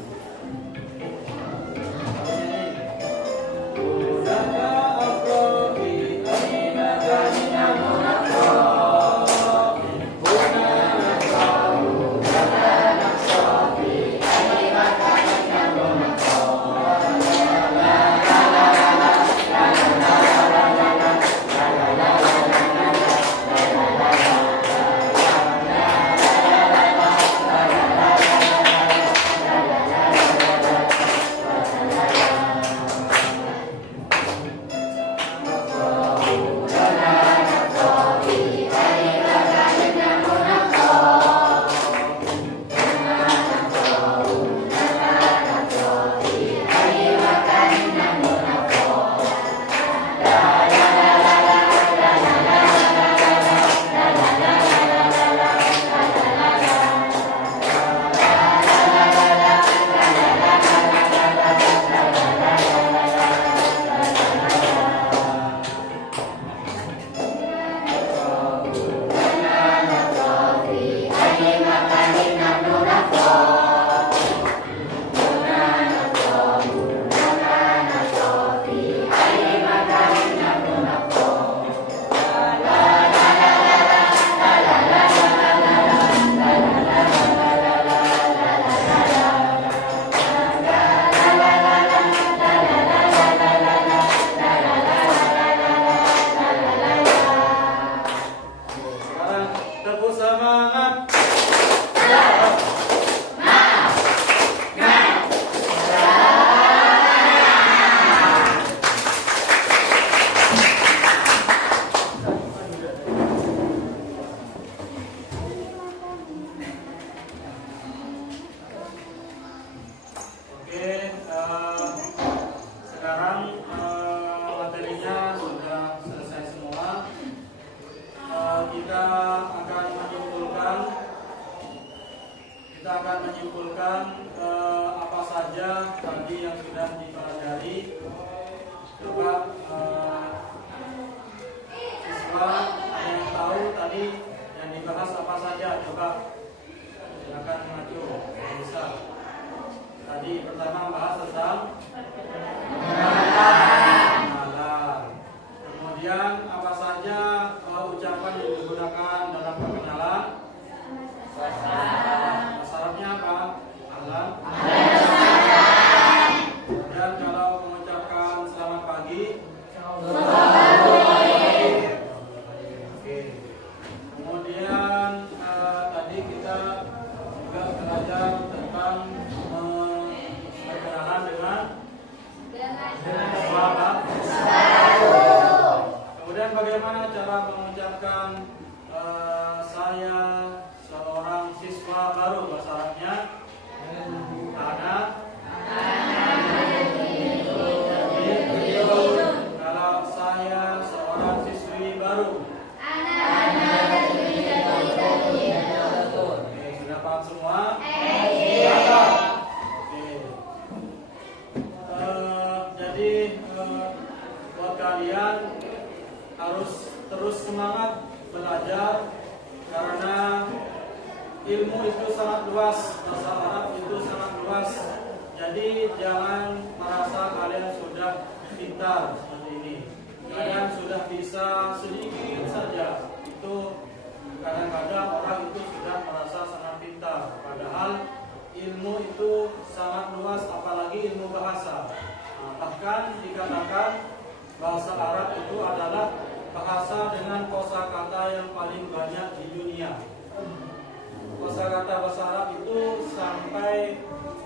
Kita akan menyimpulkan apa saja tadi yang sudah dipelajari. Coba siswa yang tahu tadi yang dibahas apa saja, coba silakan mengacu. Bisa. Tadi pertama bahas tentang kenalan. Kemudian apa saja ucapan yang digunakan dalam perkenalan? Syaratnya apa? Alam. Dan kalau mengucapkan selamat pagi, oke. Kemudian tadi kita juga belajar tentang berkenalan dengan sahabat. Kemudian bagaimana cara mengucapkan saya seorang siswa baru, bahasa Arabnya anak. Kalau saya seorang siswi baru, oke, sudah paham semua? Oke. Jadi buat kalian harus terus semangat belajar karena ilmu itu sangat luas, bahasa Arab itu sangat luas. Jadi jangan merasa kalian sudah pintar seperti ini. Kalian sudah bisa sedikit saja. Itu kadang-kadang orang itu sudah merasa sangat pintar. Padahal ilmu itu sangat luas, apalagi ilmu bahasa. Bahkan dikatakan bahasa Arab itu adalah bahasa dengan kosakata yang paling banyak di dunia. Kosakata bahasa Arab itu sampai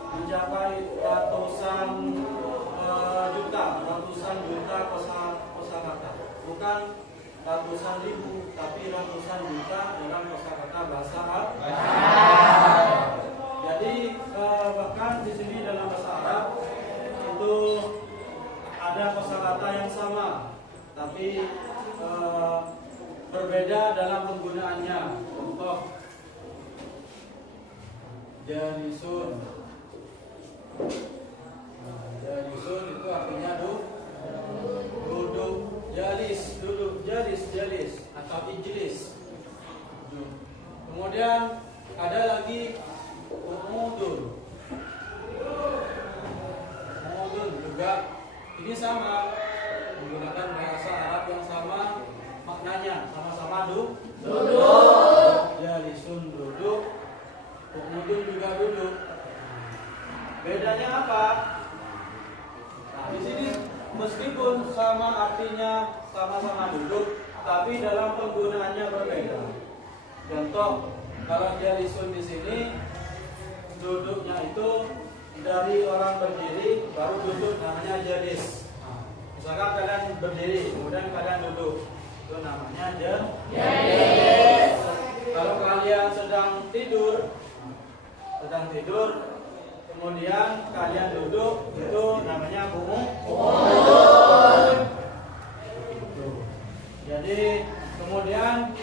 mencapai ratusan juta kosakata. Bukan ratusan ribu, tapi ratusan juta dalam kosakata bahasa Arab. Jadi bahkan di sini dalam bahasa Arab itu ada kosakata yang sama, tapi berbeda dalam penggunaannya. Contoh, jalisun. Jalisun itu artinya duduk. jalis, duduk, jalis atau ijlis. Kemudian ada lagi umudun juga ini sama, menggunakan bahasa Arab yang sama maknanya, sama-sama duduk. Jalisun duduk, umudun juga duduk. Bedanya apa? Nah, di sini meskipun sama artinya sama-sama duduk, tapi dalam penggunaannya berbeda. Contoh, kalau jalisun di sini duduknya itu dari orang berdiri baru duduk, namanya jalis. Misalkan kalian berdiri, kemudian kalian duduk, itu namanya jalis. Kalau kalian sedang tidur, kemudian kalian duduk, itu namanya qu'ud. Jadi kemudian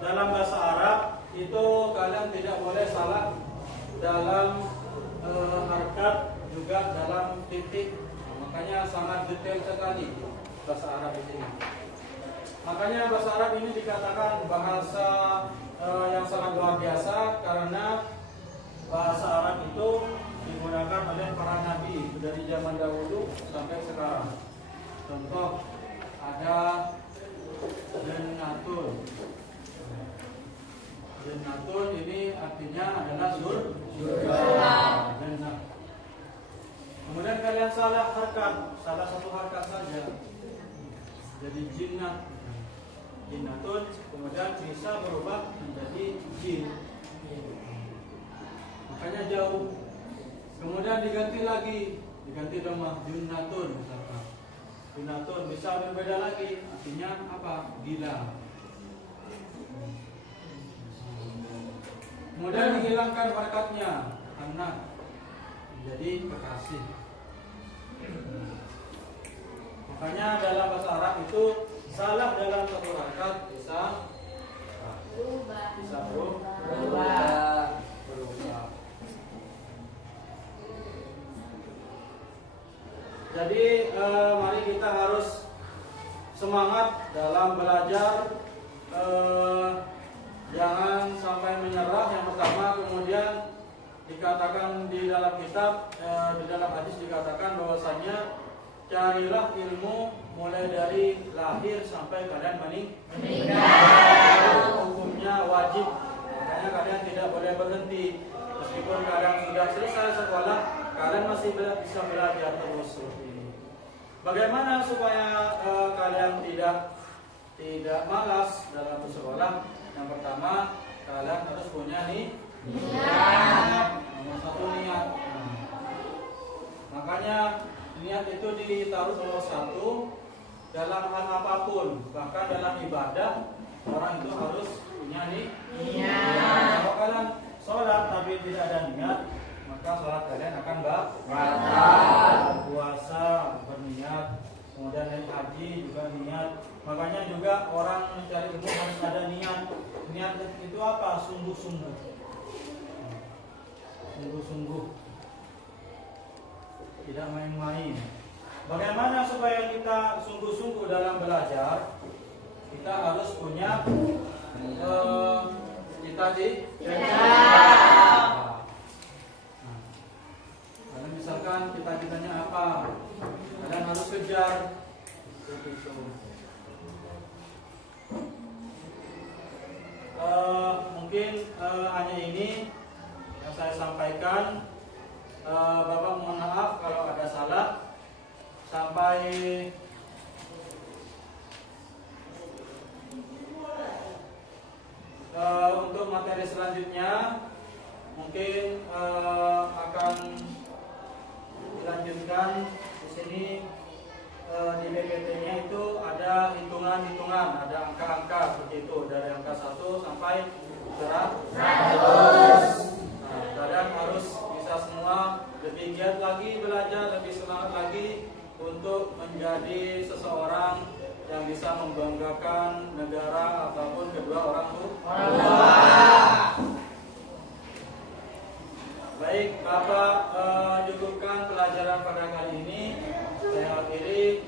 dalam bahasa Arab itu kalian tidak boleh salah dalam harkat, juga dalam titik. Makanya sangat detail sekali bahasa Arab ini. Makanya bahasa Arab ini dikatakan bahasa yang sangat luar biasa, karena bahasa Arab itu digunakan oleh para nabi dari zaman dahulu sampai sekarang. Contoh, ada jannatun. Jannatun ini artinya adalah surga. Kemudian kalian salah harkat, salah satu harkat saja, jadi jinnat. Jinnatun kemudian bisa berubah menjadi jin. Makanya jauh. Kemudian diganti lagi, diganti lemah, junnatun misalkan. Junnatun bisa berbeda lagi, artinya apa? Gila. Kemudian dihilangkan harkatnya, anak, jadi kekasih. Makanya dalam bahasa Arab itu salah dalam satu harkat bisa berubah. Jadi mari kita harus semangat dalam belajar, jangan sampai menyerah. Yang pertama, kemudian dikatakan di dalam kitab, di dalam hadis dikatakan bahwasanya carilah ilmu mulai dari lahir sampai kalian meninggal. Hukumnya wajib, makanya kalian tidak boleh berhenti. Meskipun kalian sudah selesai sekolah, kalian masih bisa belajar terus seperti ini. Bagaimana supaya kalian tidak malas dalam bersekolah? Yang pertama, kalian harus punya niat. Nomor satu, niat. Makanya niat itu ditaruh nomor satu dalam hal apapun, bahkan dalam ibadah orang itu harus punya niat. Kalau kalian sholat tapi tidak ada niat, maka sholat kalian akan batal. Puasa berniat, kemudian naik haji juga niat. Makanya juga orang mencari ilmu harus ada niat. Niat itu apa? Sungguh-sungguh. Sungguh-sungguh. Tidak main-main. Bagaimana supaya kita sungguh-sungguh dalam belajar? Kita harus punya cita-cita. Karena misalkan cita-citanya apa, kalian harus kejar. Mungkin hanya ini yang saya sampaikan. Bapak mohon maaf kalau ada salah. Sampai untuk materi selanjutnya mungkin akan dilanjutkan. Di sini di PPT-nya itu ada hitungan-hitungan, ada angka-angka seperti itu, dari angka 1 sampai 100. Nah, kalian harus bisa semua, lebih giat lagi belajar, lebih semangat lagi untuk menjadi seseorang yang bisa membanggakan negara ataupun kedua orang tua. Baik, Bapak cukupkan pelajaran pada kali ini. Saya akhiri.